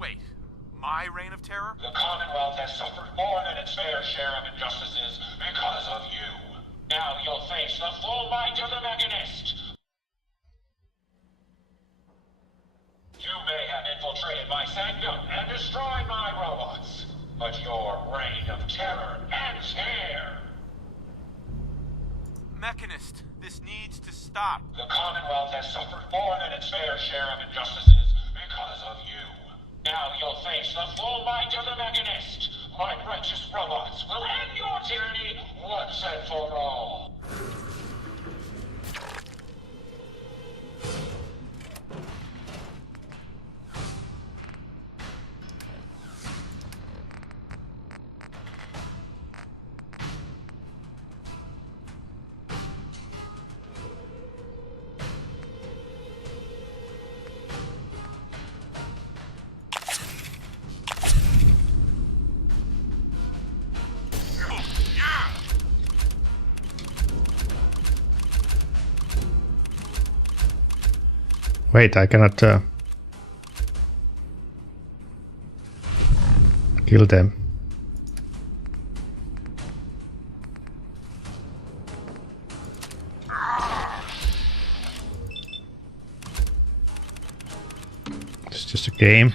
Wait, my reign of terror? The Commonwealth has suffered more than its fair share of injustices because of you. Now you'll face the full might of the Mechanist. You may have infiltrated my sanctum and destroyed my robots, but your reign of terror ends here. Mechanist, this needs to stop. The Commonwealth has suffered more than its fair share of injustices because of you. Now you'll face the full might of the Mechanist. My righteous robots will end your tyranny once and for all. Wait, I cannot kill them. It's just a game.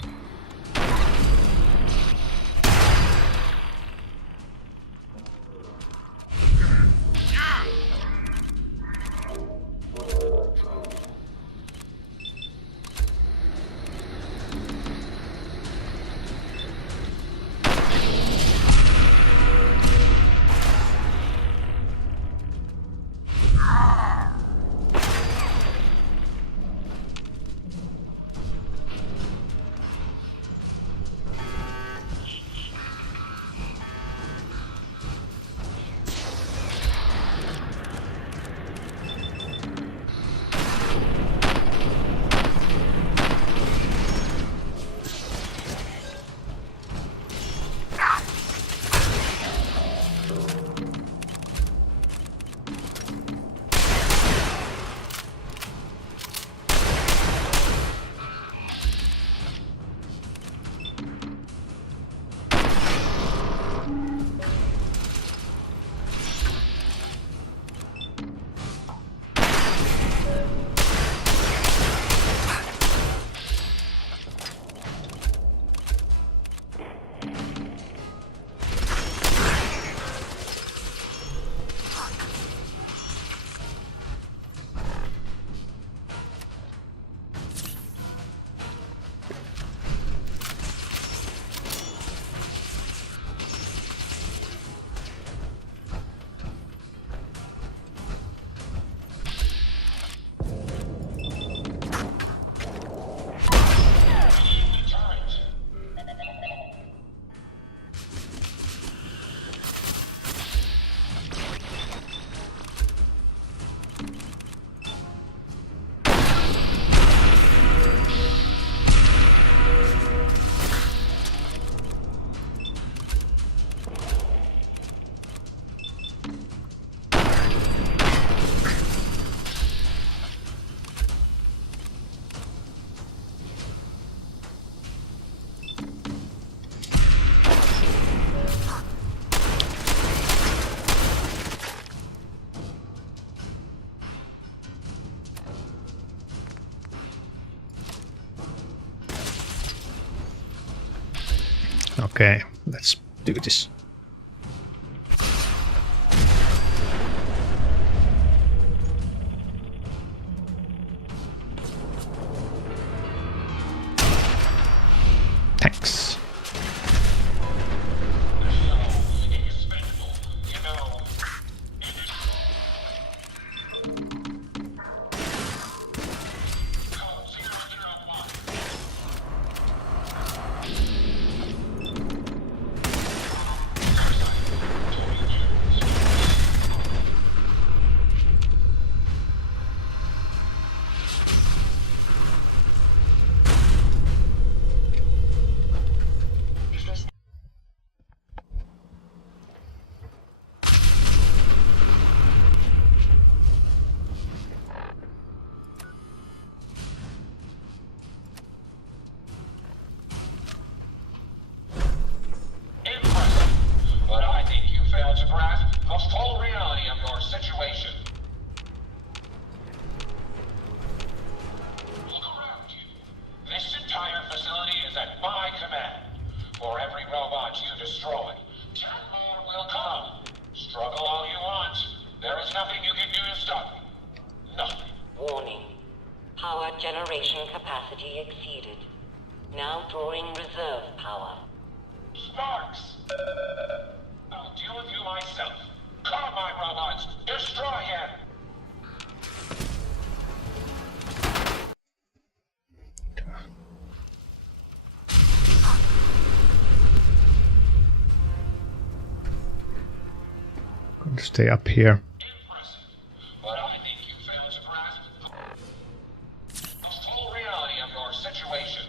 Okay, let's do this. Thanks. But I think you failed to grasp the full reality of your situation. Look around you. This entire facility is at my command. For every robot you destroy, 10 more will come. Struggle all you want. There is nothing you can do to stop me. Nothing. Warning. Power generation capacity exceeded. Now drawing reserve power. Sparks! I'll deal with you myself. Come, my robots! Destroy him! Going to stay up here. Impressive. But I think you failed to grasp the full reality of your situation.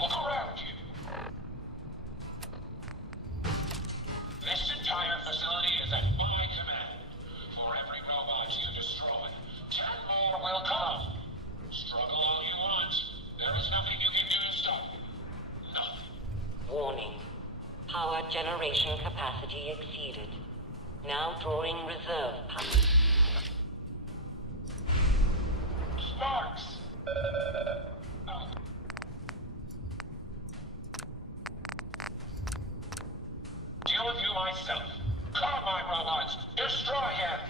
Look around you. This entire facility is at my command. For every robot you destroy, 10 more will come. Struggle all you want. There is nothing you can do to stop me. Nothing. Warning. Power generation capacity exceeded. Now drawing reserve power. Sparks! Deal with you myself. Come, my robots! Destroy him!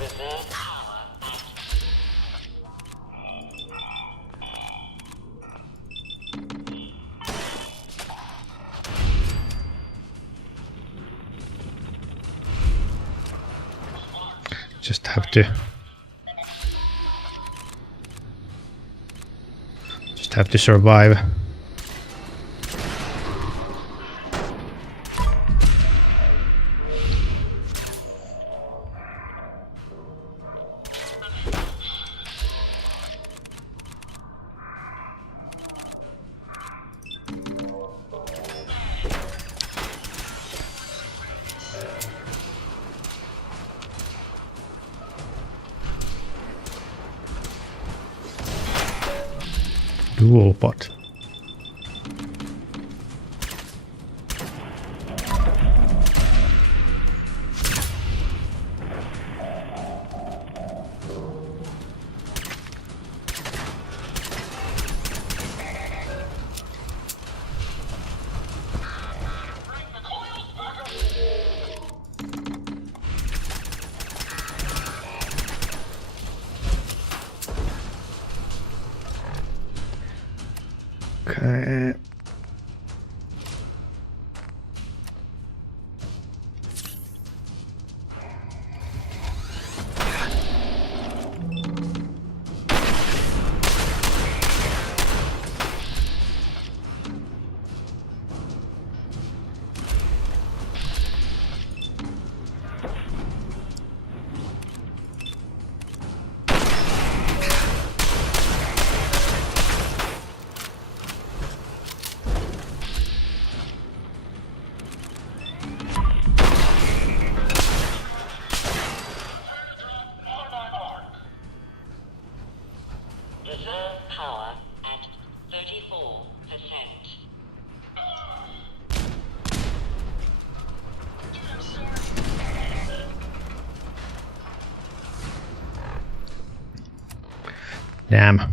Reserve power active. Just have to survive. Dual bot. Bring the coils back up! Okay. Reserve power at 34%. Damn.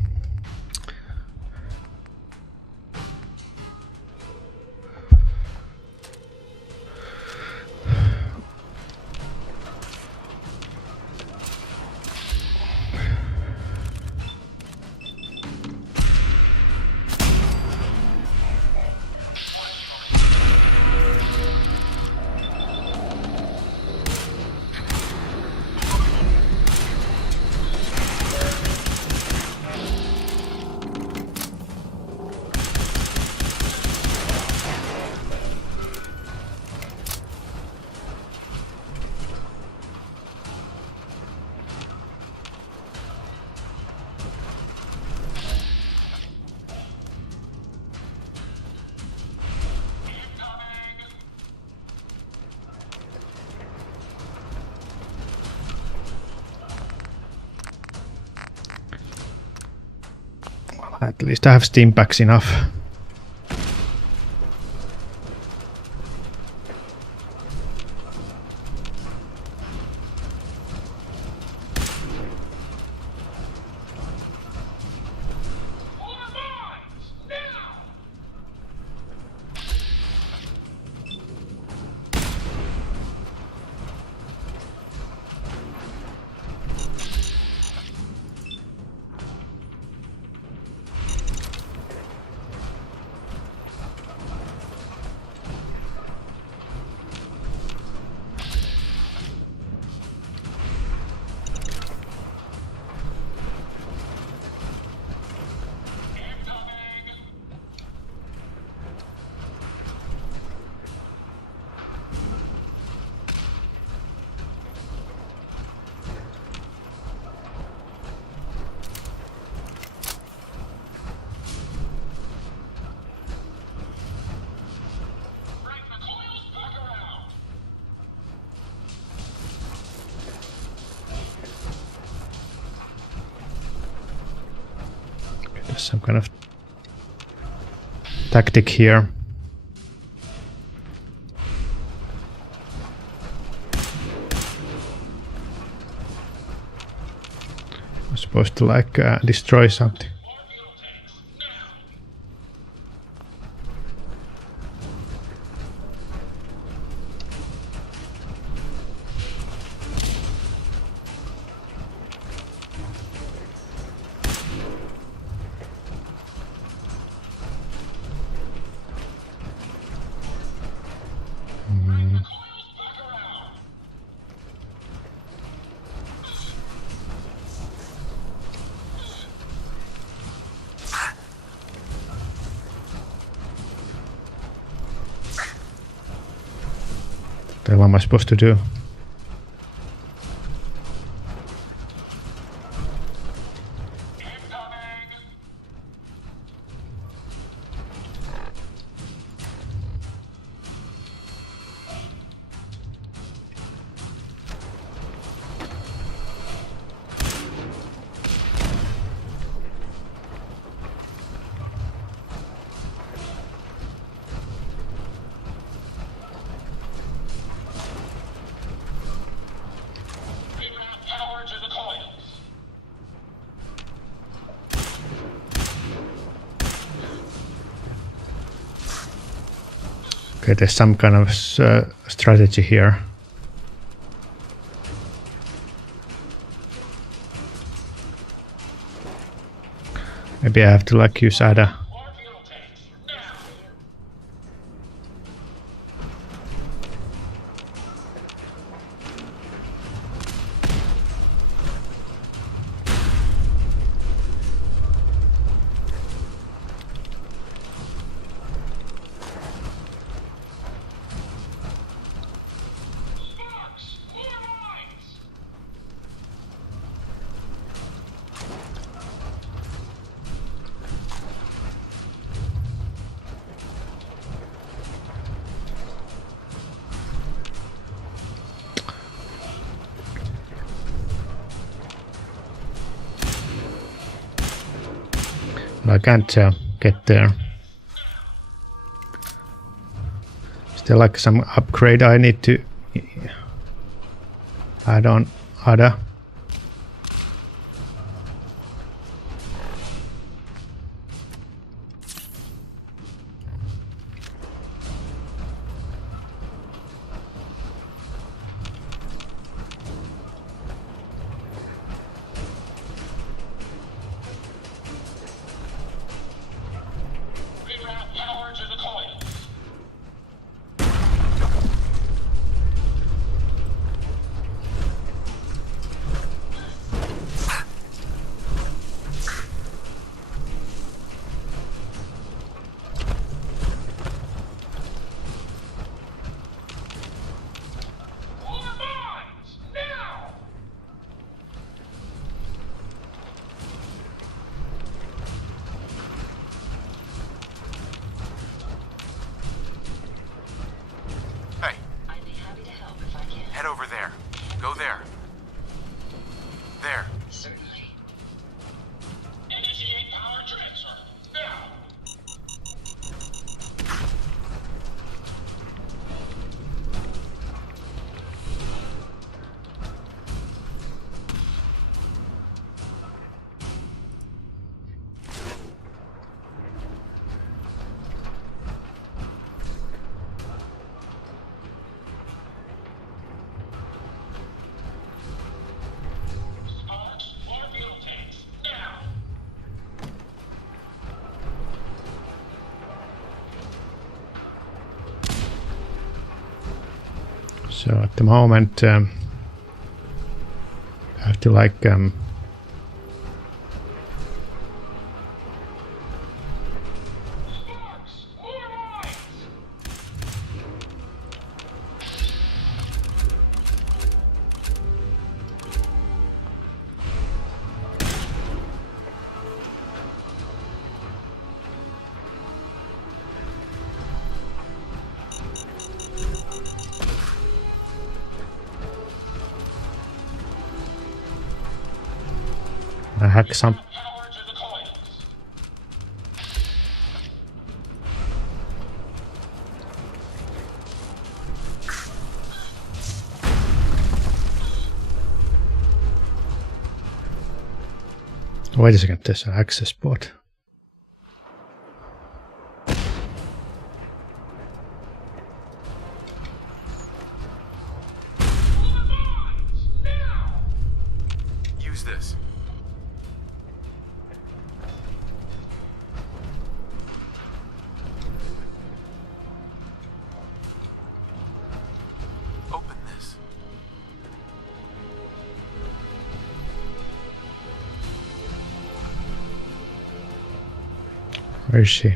At least I have steam packs enough. There's some kind of tactic here. I'm supposed to like destroy something. The hell am I supposed to do? Power to the coils. Okay, there's some kind of strategy here. Maybe I have to like use Ada. More fuel tanks. Now. Sparks! More mines! I can't get there. Still like some upgrade I need to add on other. Reroute power to the coils. More mines! Now! Hey, I'd be happy to help if I can. head over there. Go there. There. Certainly. Initiate power transfer. Now! Sparks, more fuel tanks. Now! So at the moment, I have to like Sparks, more mines! hack some. Power to the coils. Wait a second, there's an access port. Use this. Open this. Where is she?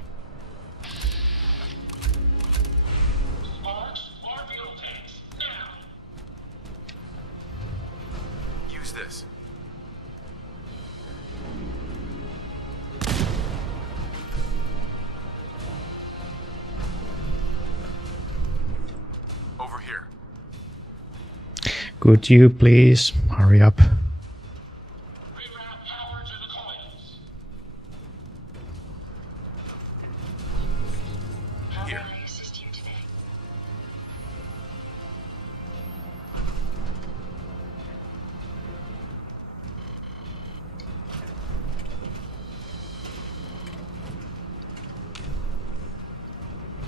Sparks, more fuel tanks. Now! Use this. Over here. Could you please hurry up? Reroute power to the coils. How Here. may I assist you today?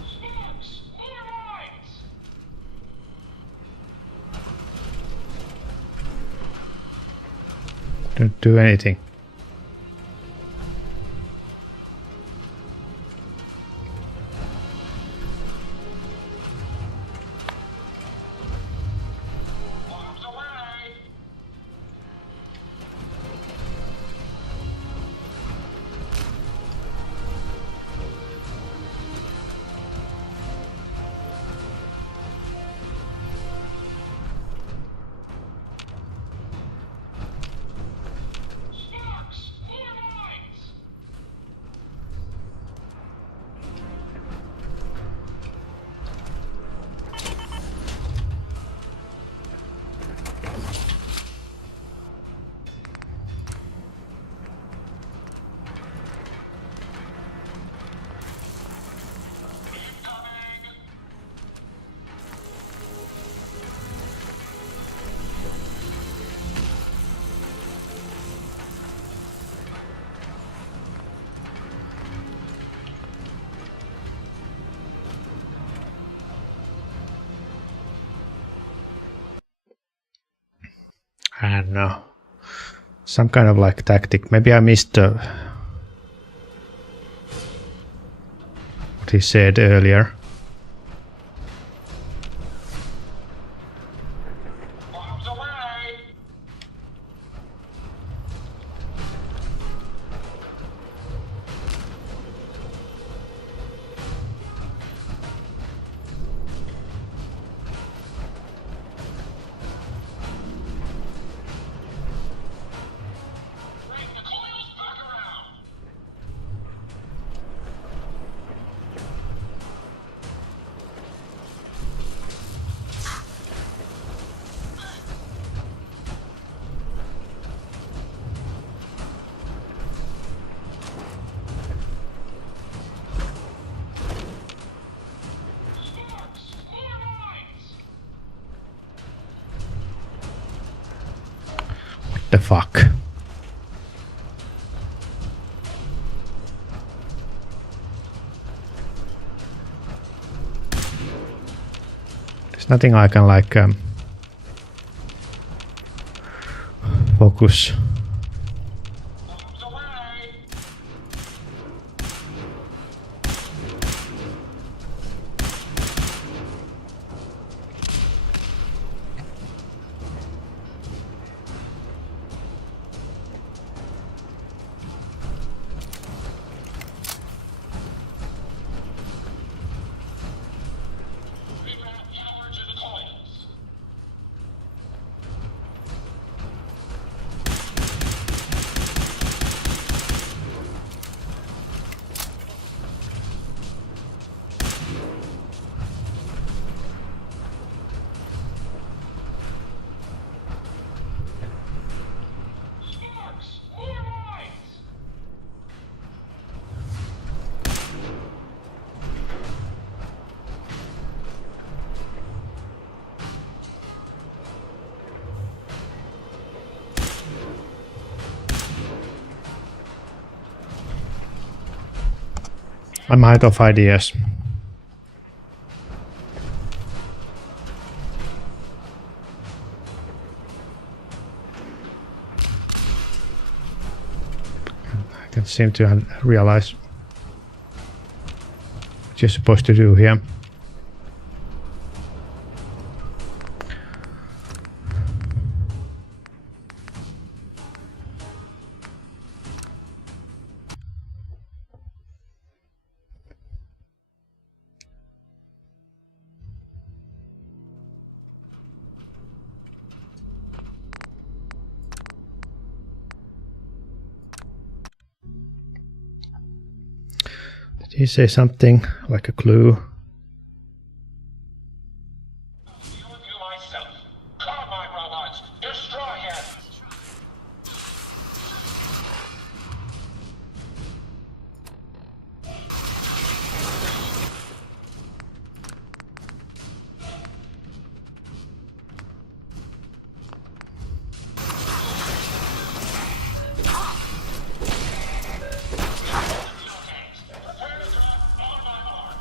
Sparks, more mines! Don't do anything. Bombs away! I don't know. Some kind of like tactic. Maybe I missed what he said earlier. Bombs away! Bring the coils back around! Sparks! More mines! What the fuck? There's nothing I can like focus. Bombs away! Rebound power to the coils. Sparks! More mines! I'm out of ideas. I can't seem to realize what you're supposed to do here. Did he say something like a clue? You and you myself. Combine robots! Destroy him! Prepare to drop on my mark.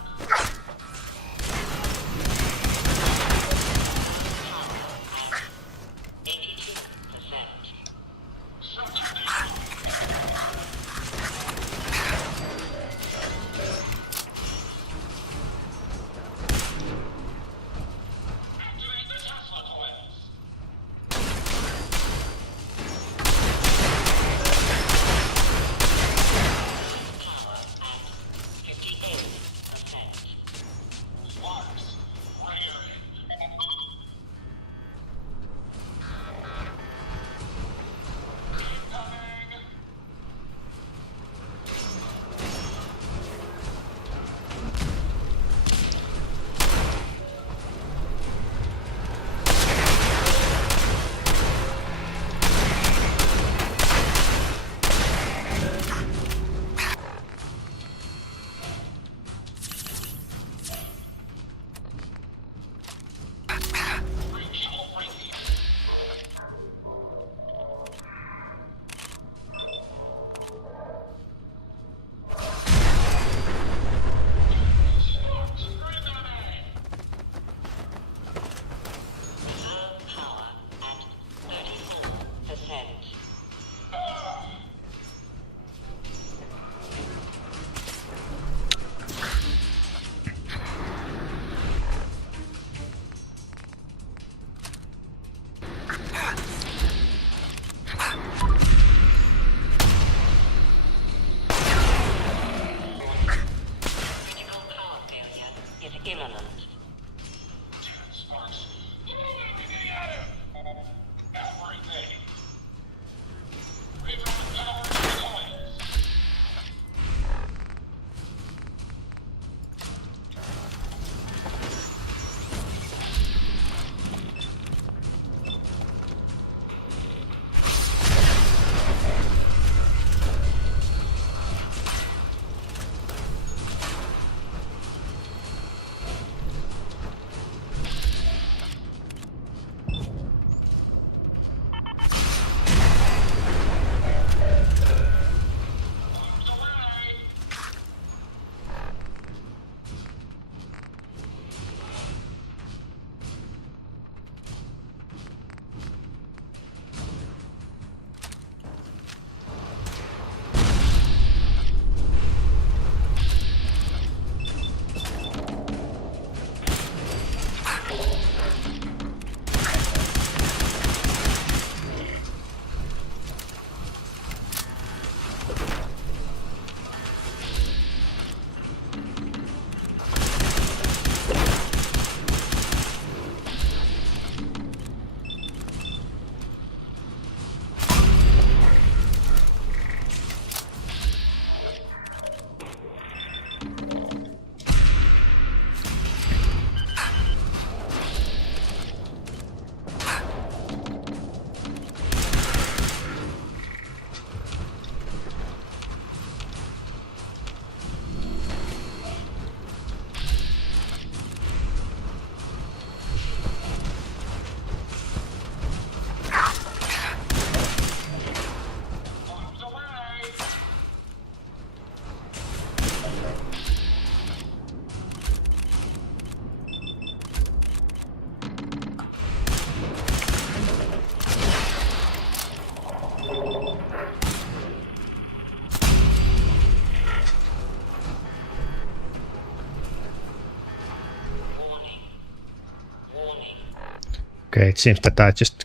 Okay, it seems that I just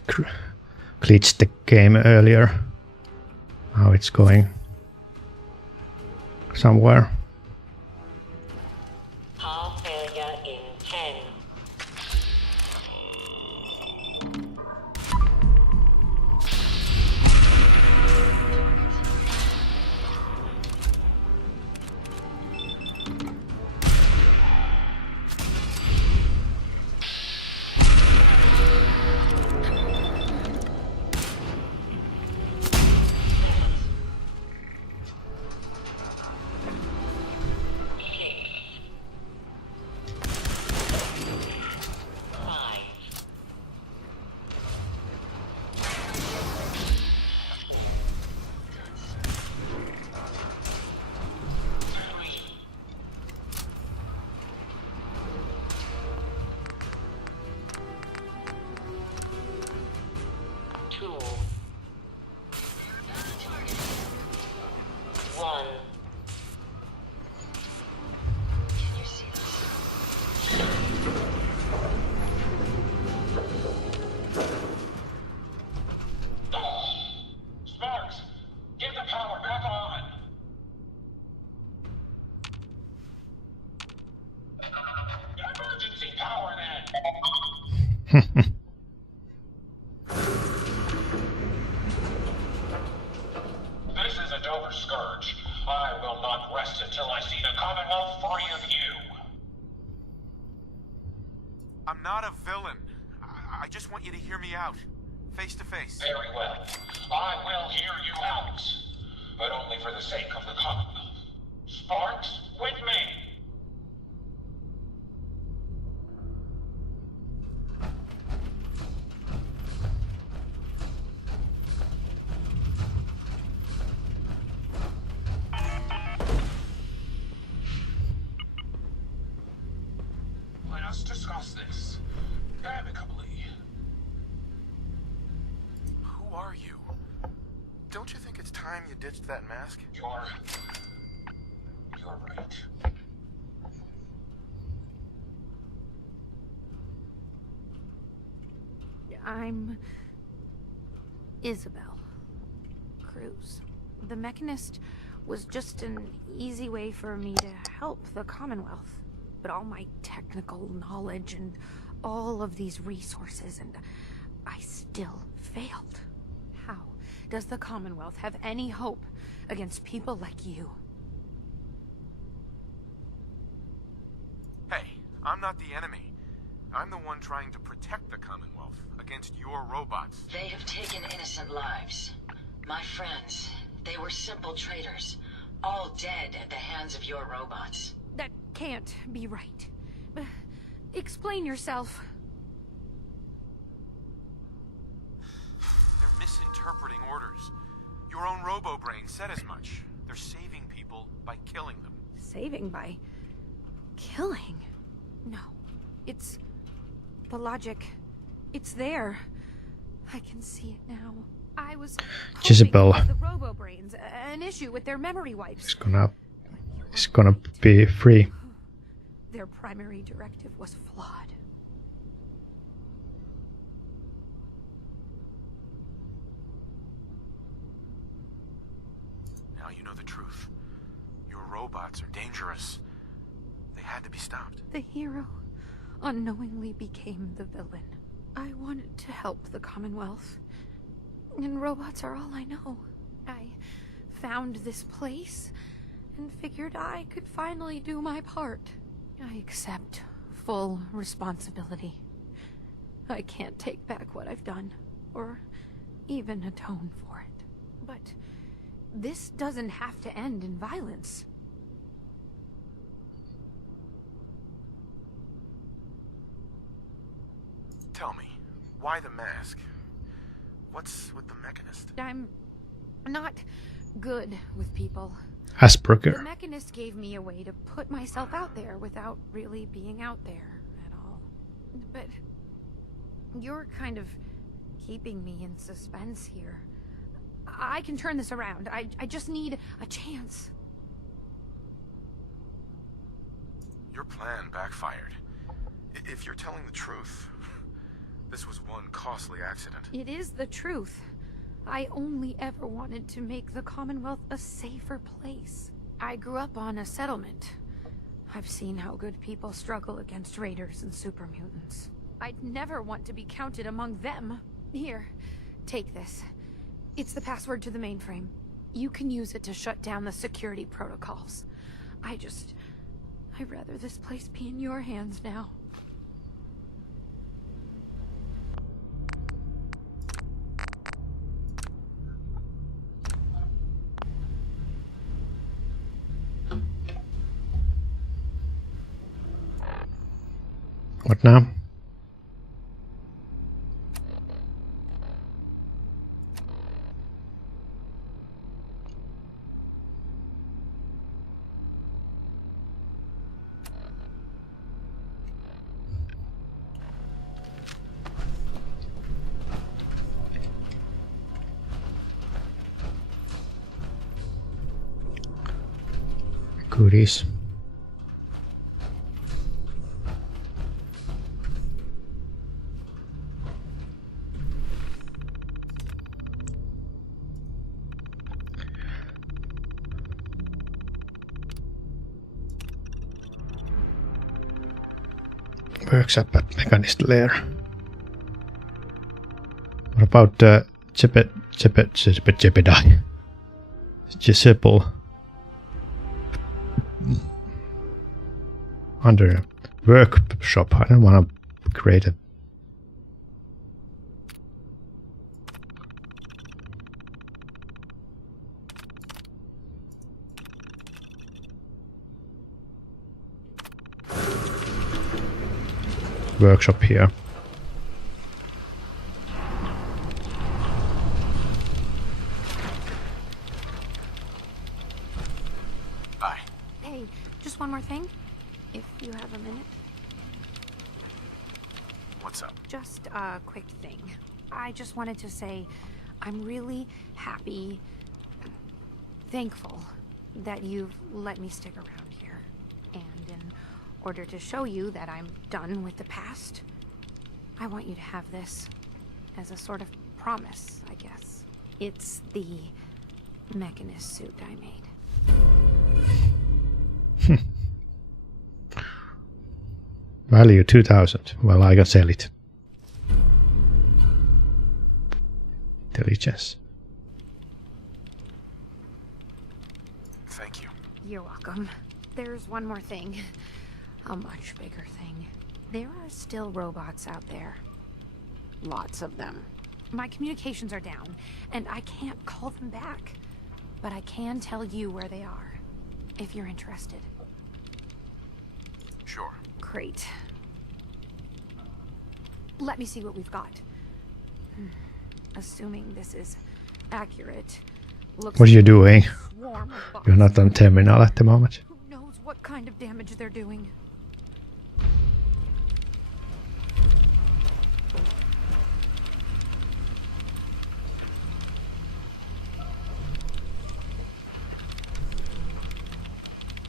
glitched the game earlier. Now it's going somewhere. Hull failure in 10. Sparks, get the power back on. Emergency power then. This is a Dover Scourge. I will not rest until I see the Commonwealth free of you. I'm not a villain. I just want you to hear me out. Face to face. Very well. I will hear you out. But only for the sake of the Commonwealth. Sparks, with me. Let us discuss this amicably. Who are you? Don't you think it's time you ditched that mask? You're right. I'm Isabel Cruz. The Mechanist was just an easy way for me to help the Commonwealth. But all my technical knowledge and all of these resources, and I still failed. How does the Commonwealth have any hope against people like you? Hey, I'm not the enemy. I'm the one trying to protect the Commonwealth against your robots. They have taken innocent lives. My friends, they were simple traitors, all dead at the hands of your robots. That can't be right. Explain yourself. They're misinterpreting orders. Your own robo-brain said as much. They're saving people by killing them. Saving by killing? No. It's the logic. It's there. I can see it now. I was Jezebel. hoping it was the robo-brains, an issue with their memory wipes. It's gonna be free. Their primary directive was flawed. Now you know the truth. Your robots are dangerous. They had to be stopped. The hero unknowingly became the villain. I wanted to help the Commonwealth, and robots are all I know. I found this place and figured I could finally do my part. I accept full responsibility. I can't take back what I've done, or even atone for it. But this doesn't have to end in violence. Tell me, why the mask? What's with the Mechanist? I'm not good with people. The Asperger. Mechanist gave me a way to put myself out there without really being out there at all. But you're kind of keeping me in suspense here. I can turn this around. I just need a chance. Your plan backfired. If you're telling the truth, This was one costly accident. It is the truth. I only ever wanted to make the Commonwealth a safer place. I grew up on a settlement. I've seen how good people struggle against raiders and super mutants. I'd never want to be counted among them. Here, take this. It's the password to the mainframe. You can use it to shut down the security protocols. I'd rather this place be in your hands now. What now? Goodies. Workshop at Mechanist Lair. What about Jebediah? Jezebel. Under workshop, I don't want to create a workshop here. Bye. Hey, just one more thing, if you have a minute. What's up? Just a quick thing. I just wanted to say I'm really happy, thankful that you've let me stick around here. And in order to show you that I'm done with the past, I want you to have this as a sort of promise, I guess. It's the Mechanist suit I made. Value 2,000. Well, I can sell it. Intelligence. Thank you. You're welcome. There's one more thing. A much bigger thing. There are still robots out there. Lots of them. My communications are down, and I can't call them back. But I can tell you where they are, if you're interested. Sure. Great. Let me see what we've got. Assuming this is accurate. Looks What are you doing? like a swarm of bots. You're not on terminal at the moment. Who knows what kind of damage they're doing?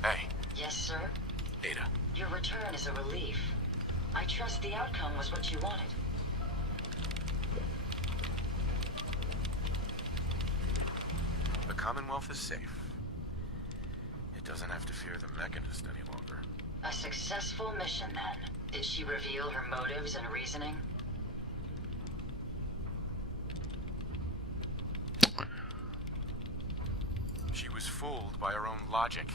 Hey, Yes, sir? Ada. Your return is a relief. I trust the outcome was what you wanted. The Commonwealth is safe. It doesn't have to fear the Mechanist any longer. A successful mission, then. Did she reveal her motives and reasoning? She was fooled by her own logic.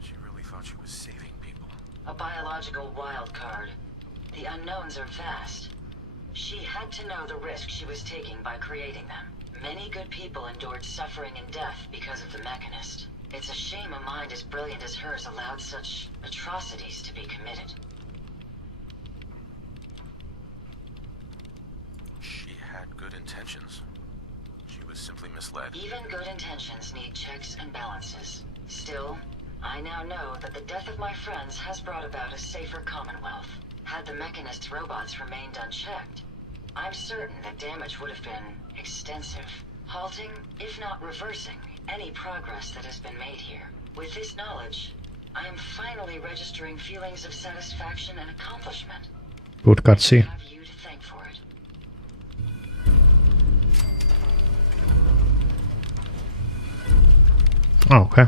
She really thought she was saving people. A biological wild card. The unknowns are vast. She had to know the risk she was taking by creating them. Many good people endured suffering and death because of the Mechanist. It's a shame a mind as brilliant as hers allowed such atrocities to be committed. She had good intentions. She was simply misled. Even good intentions need checks and balances. Still, I now know that the death of my friends has brought about a safer Commonwealth. Had the Mechanist's robots remained unchecked, I'm certain that damage would have been extensive, halting, if not reversing, any progress that has been made here. With this knowledge, I am finally registering feelings of satisfaction and accomplishment. Good cutscene. Have you to thank for it. Oh, okay.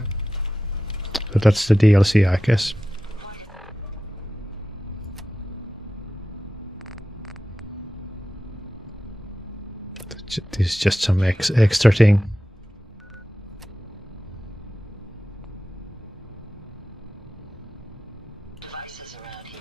So that's the DLC, I guess. This is just some extra thing. Devices around here.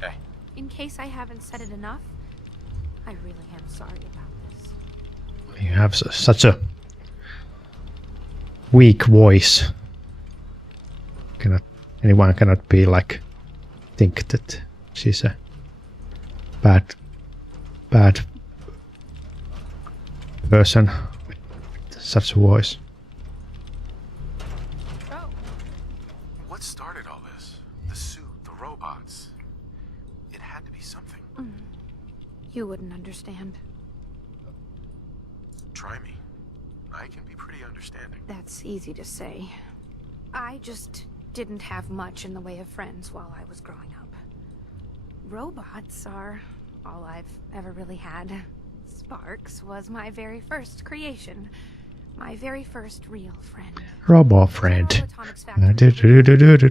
Hey, In case I haven't said it enough, I really am sorry about this. You have such a weak voice. Anyone cannot be like think that she's a bad person with such a voice. Oh, what started all this? The suit, the robots. It had to be something. you wouldn't understand. Try me. I can be pretty understanding. That's easy to say. I just didn't have much in the way of friends while I was growing up. Robots are all I've ever really had. Sparks was my very first creation. My very first real friend. Robo friend. Atomics factory Finest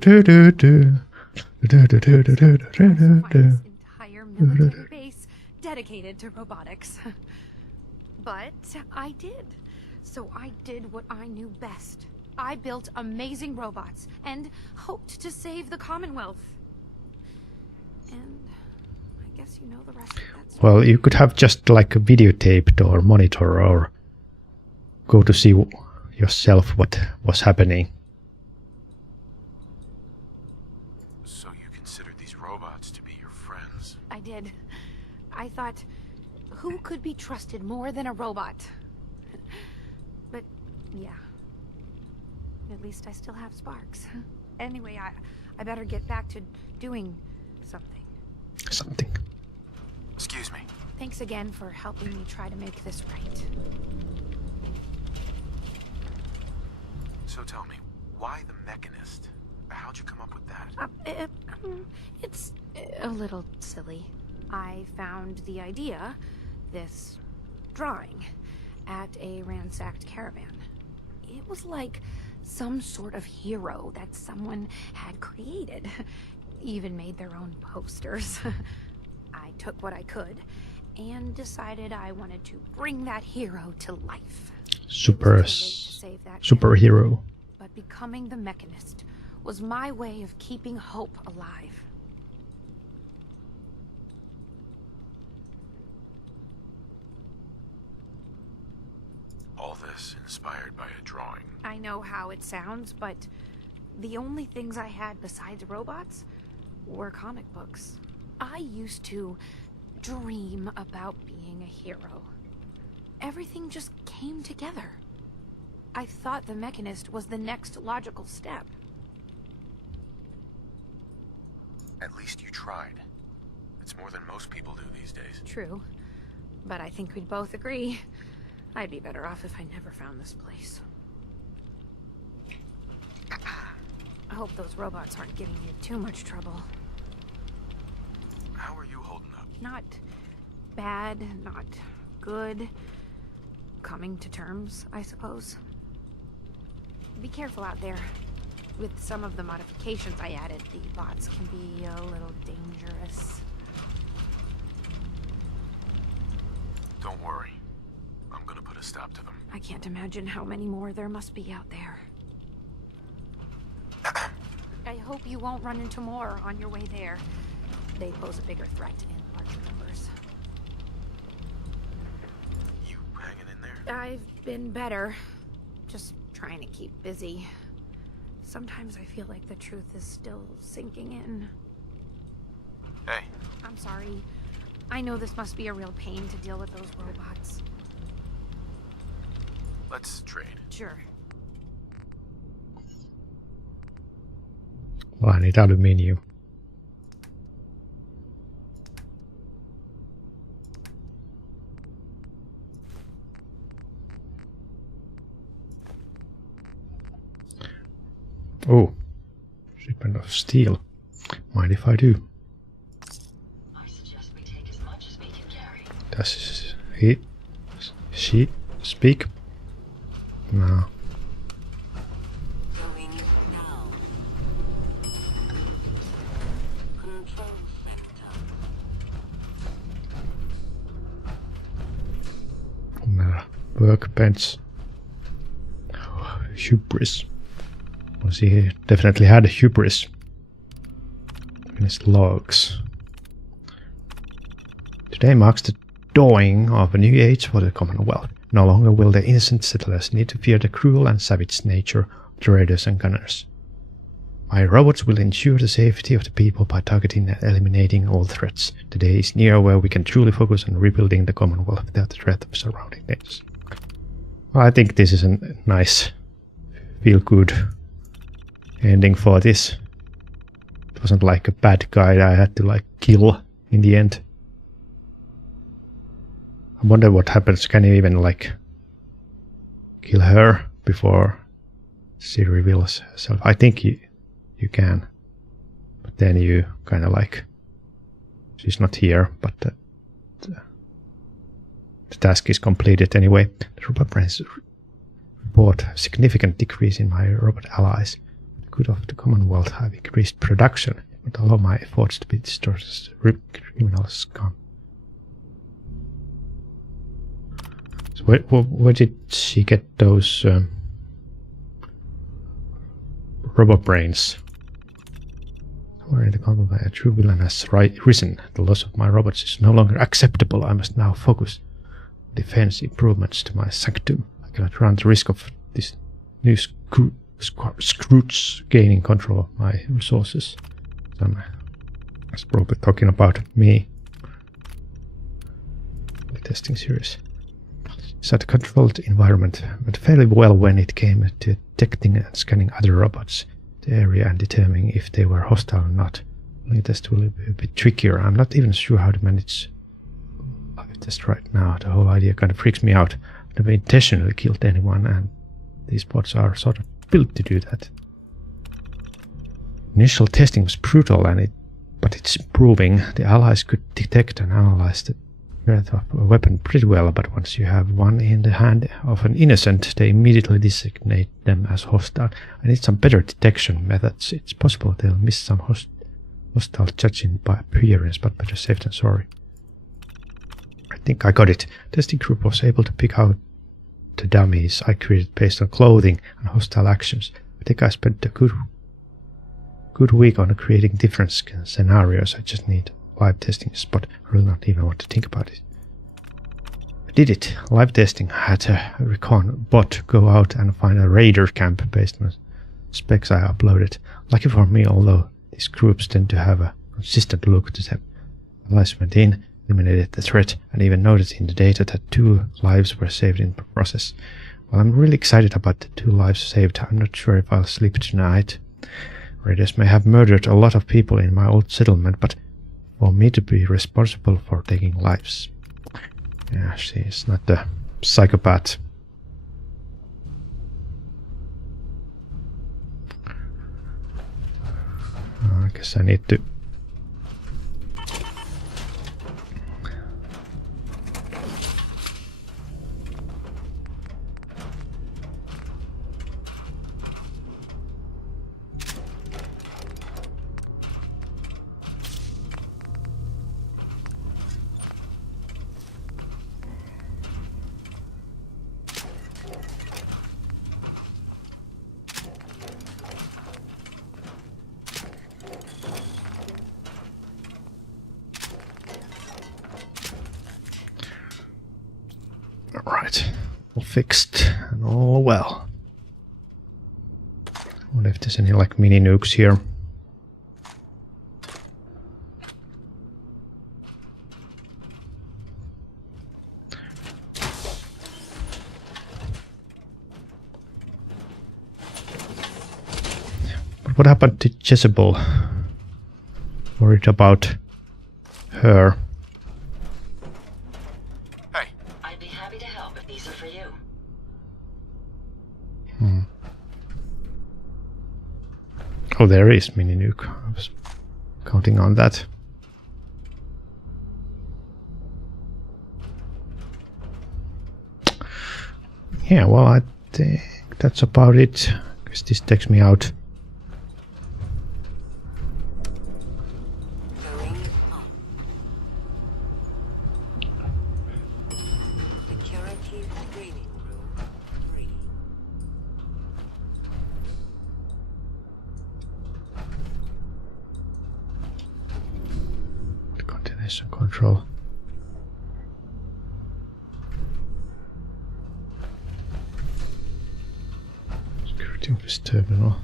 entire military base dedicated to robotics. But I did. So I did what I knew best. I built amazing robots and hoped to save the Commonwealth. And I guess you know the rest of that story. Well, you could have just like videotaped or monitor or go to see yourself what was happening. So you considered these robots to be your friends? I did. I thought, who could be trusted more than a robot? But, yeah. At least I still have sparks. Anyway, I better get back to doing something. Something. Excuse me. Thanks again for helping me try to make this right. So tell me, why the Mechanist? How'd you come up with that? It's a little silly. I found the idea, this drawing, at a ransacked caravan. It was like some sort of hero that someone had created. Even made their own posters. I took what I could and decided I wanted to bring that hero to life. It was too late to save that Superhero. man, but becoming the Mechanist was my way of keeping hope alive. All this inspired by a drawing. I know how it sounds, but the only things I had besides robots were comic books. I used to dream about being a hero. Everything just came together. I thought the Mechanist was the next logical step. At least you tried. It's more than most people do these days. True, but I think we'd both agree I'd be better off if I never found this place. I hope those robots aren't giving you too much trouble. How are you holding up? Not bad, not good. Coming to terms, I suppose. Be careful out there. With some of the modifications I added, the bots can be a little dangerous. Don't worry. I'm gonna put a stop to them. I can't imagine how many more there must be out there. I hope you won't run into more on your way there. They pose a bigger threat in larger numbers. You hanging in there? I've been better. Just trying to keep busy. Sometimes I feel like the truth is still sinking in. Hey, I'm sorry. I know this must be a real pain to deal with those robots. let's trade. Sure. Well, I need aluminium. Oh, shipment of steel. Mind if I do? I suggest we take as much as we can carry. Does she speak? No. Going down. Control center. No. Workbench. Oh, hubris. Well, she definitely had a hubris. Finished logs. Today marks the dawning of a new age for the Commonwealth. No longer will the innocent settlers need to fear the cruel and savage nature of the raiders and gunners. My robots will ensure the safety of the people by targeting and eliminating all threats. The day is near where we can truly focus on rebuilding the Commonwealth without the threat of surrounding nations. Well, I think this is a nice, feel-good ending for this. It wasn't like a bad guy I had to like kill in the end. I wonder what happens. Can you even like kill her before she reveals herself? I think you can, but then you kind of like, she's not here, but the task is completed anyway. The robot brains report a significant decrease in my robot allies. The good of the Commonwealth have increased production, but allow my efforts to be distorted as criminals gone. So where did she get those robot brains? Somewhere in the Commonwealth, a true villain has risen. The loss of my robots is no longer acceptable. I must now focus defense improvements to my sanctum. I cannot run the risk of this new Scrooge gaining control of my resources. That's probably talking about me. The testing series. It's a controlled environment, but fairly well when it came to detecting and scanning other robots, the area, and determining if they were hostile or not. The test will be a bit trickier. I'm not even sure how to manage live test right now. The whole idea kind of freaks me out. I've never intentionally killed anyone, and these bots are sort of built to do that. Initial testing was brutal, but it's improving. The allies could detect and analyze the threat of a weapon pretty well, but once you have one in the hand of an innocent, they immediately designate them as hostile. I need some better detection methods. It's possible they'll miss some hostile judging by appearance, but better safe than sorry. I think I got it. Testing group was able to pick out the dummies I created based on clothing and hostile actions. I think I spent a good week on creating different scenarios. I just need live testing spot. I really not even want to think about it. I did it. Live testing. I had a recon bot go out and find a raider camp based on specs I uploaded. Lucky for me, although these groups tend to have a consistent look to them. Allies went in, eliminated the threat, and even noticed in the data that 2 lives were saved in the process. Well, I'm really excited about the 2 lives saved. I'm not sure if I'll sleep tonight. Raiders may have murdered a lot of people in my old settlement, but for me to be responsible for taking lives. Yeah, she's not a psychopath. I guess I need to Right, all fixed and all well. I wonder if there's any like mini nukes here. what happened to Jezebel? Worried about her. Hey, I'd be happy to help if these are for you. Oh, there is mini nuke. I was counting on that. Yeah, well, I think that's about it. Because this takes me out. Going up. Security screening room 3. The continuation control. Security office terminal.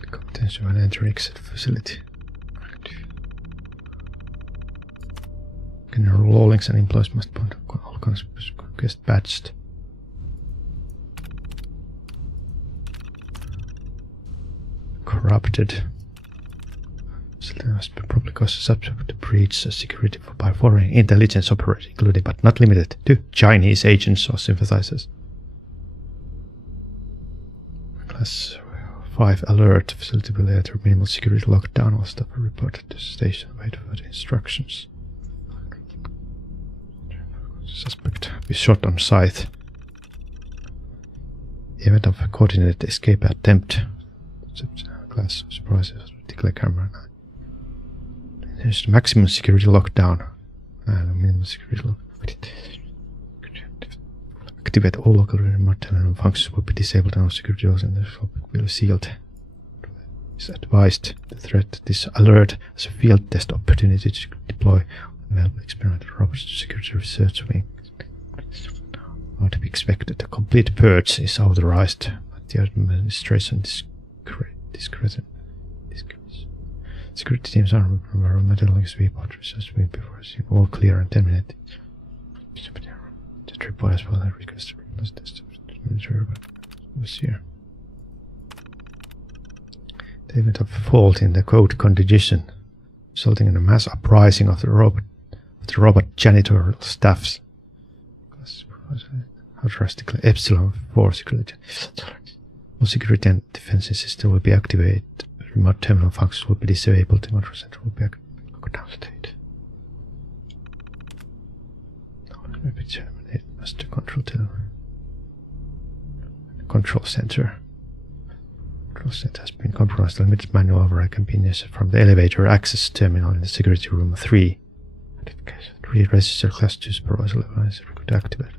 The contention and enter exit facility. General law links and employees must point all guest badged. Corrupted. Facility must be probably cause subject to breach of security by foreign intelligence operators, including but not limited to Chinese agents or sympathizers. Class 5 alert. Facility will enter minimal security lockdown. All staff are reported to station. Wait for the instructions. Suspect be shot on sight. The event of a coordinated escape attempt. Glass surprises. Declare camera. There's the maximum security lockdown. And minimum security lockdown. Activate all local remote terminal functions will be disabled and all security doors in the shop will be sealed. It's advised the threat this alert as a field test opportunity to deploy available experimental robots to security research wing. How to be expected, a complete purge is authorized at the administration discretion. Security teams are environmental sweep out research wing before receiving all clear and terminate. The report as well as request to replace this was here. The event of fault in the code condition resulting in a mass uprising of the robot janitorial staffs. How drastically Epsilon 4 security. All security and defense system will be activated. Remote terminal functions will be disabled. The control center will be lockdown state. Maybe terminate master control control center. Control center has been compromised. Limited manual override can be initiated from the elevator access terminal in the security room 3. Re-register class 2 supervisor level is required to activate.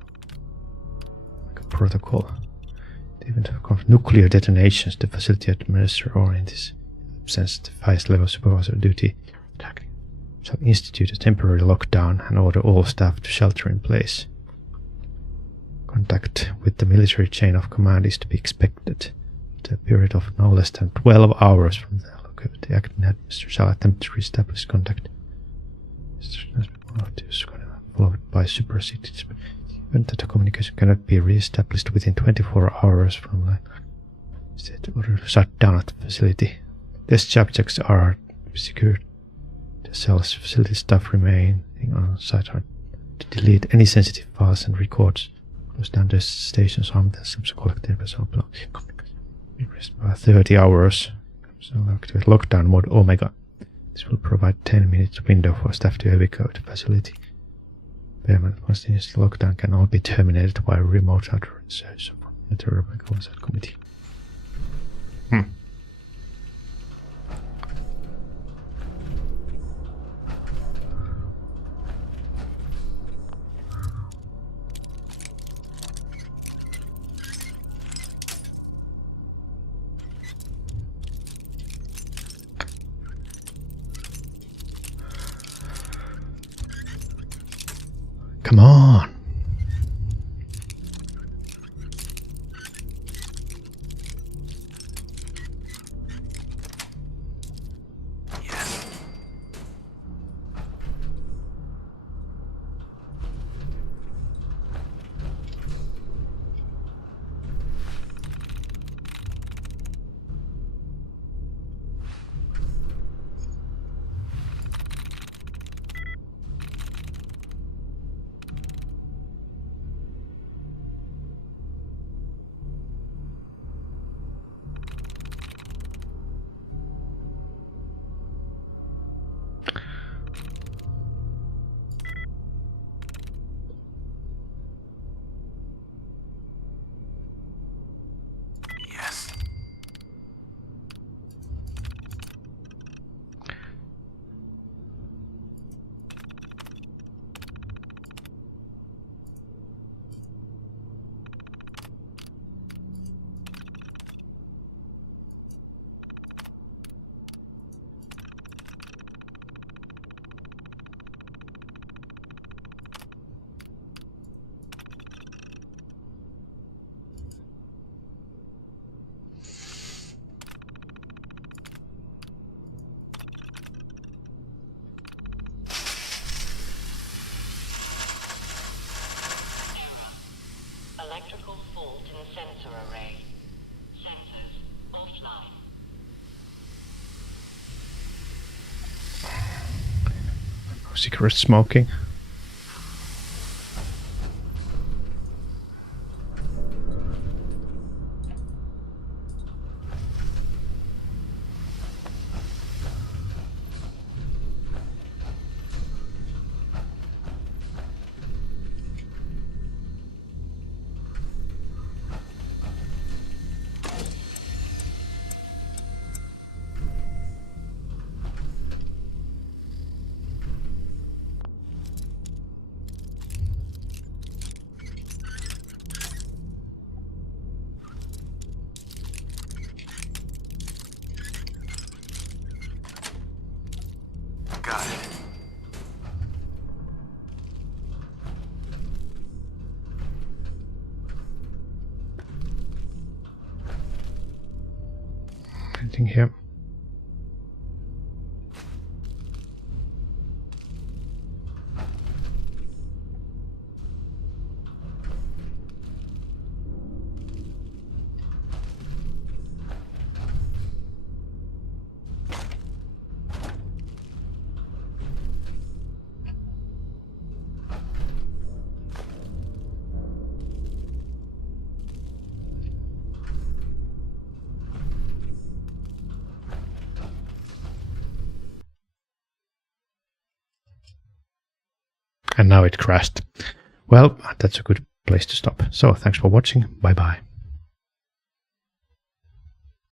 Like a protocol. The event of nuclear detonations, the facility administrator or in this absence the highest level supervisor duty shall institute a temporary lockdown and order all staff to shelter in place. Contact with the military chain of command is to be expected. At a period of no less than 12 hours from the locale, the acting administrator shall attempt to re-establish contact. Followed by superseded. Event that the communication cannot be re-established within 24 hours from the state order to shut down at the facility. Test subjects are secured. The cell's facility staff remaining on site are to delete any sensitive files and records. Close down the stations, arm themselves, collect their personal belongings. Rest by 30 hours. So activate lockdown mode Omega. This will provide 10 minutes window for staff to evacuate the facility. Permanent continuous lockdown can all be terminated by remote authorization from the Terrible Oversight Committee. Come on. cigarette smoking. Got it. Anything here? And now it crashed. Well, that's a good place to stop. So thanks for watching. Bye bye.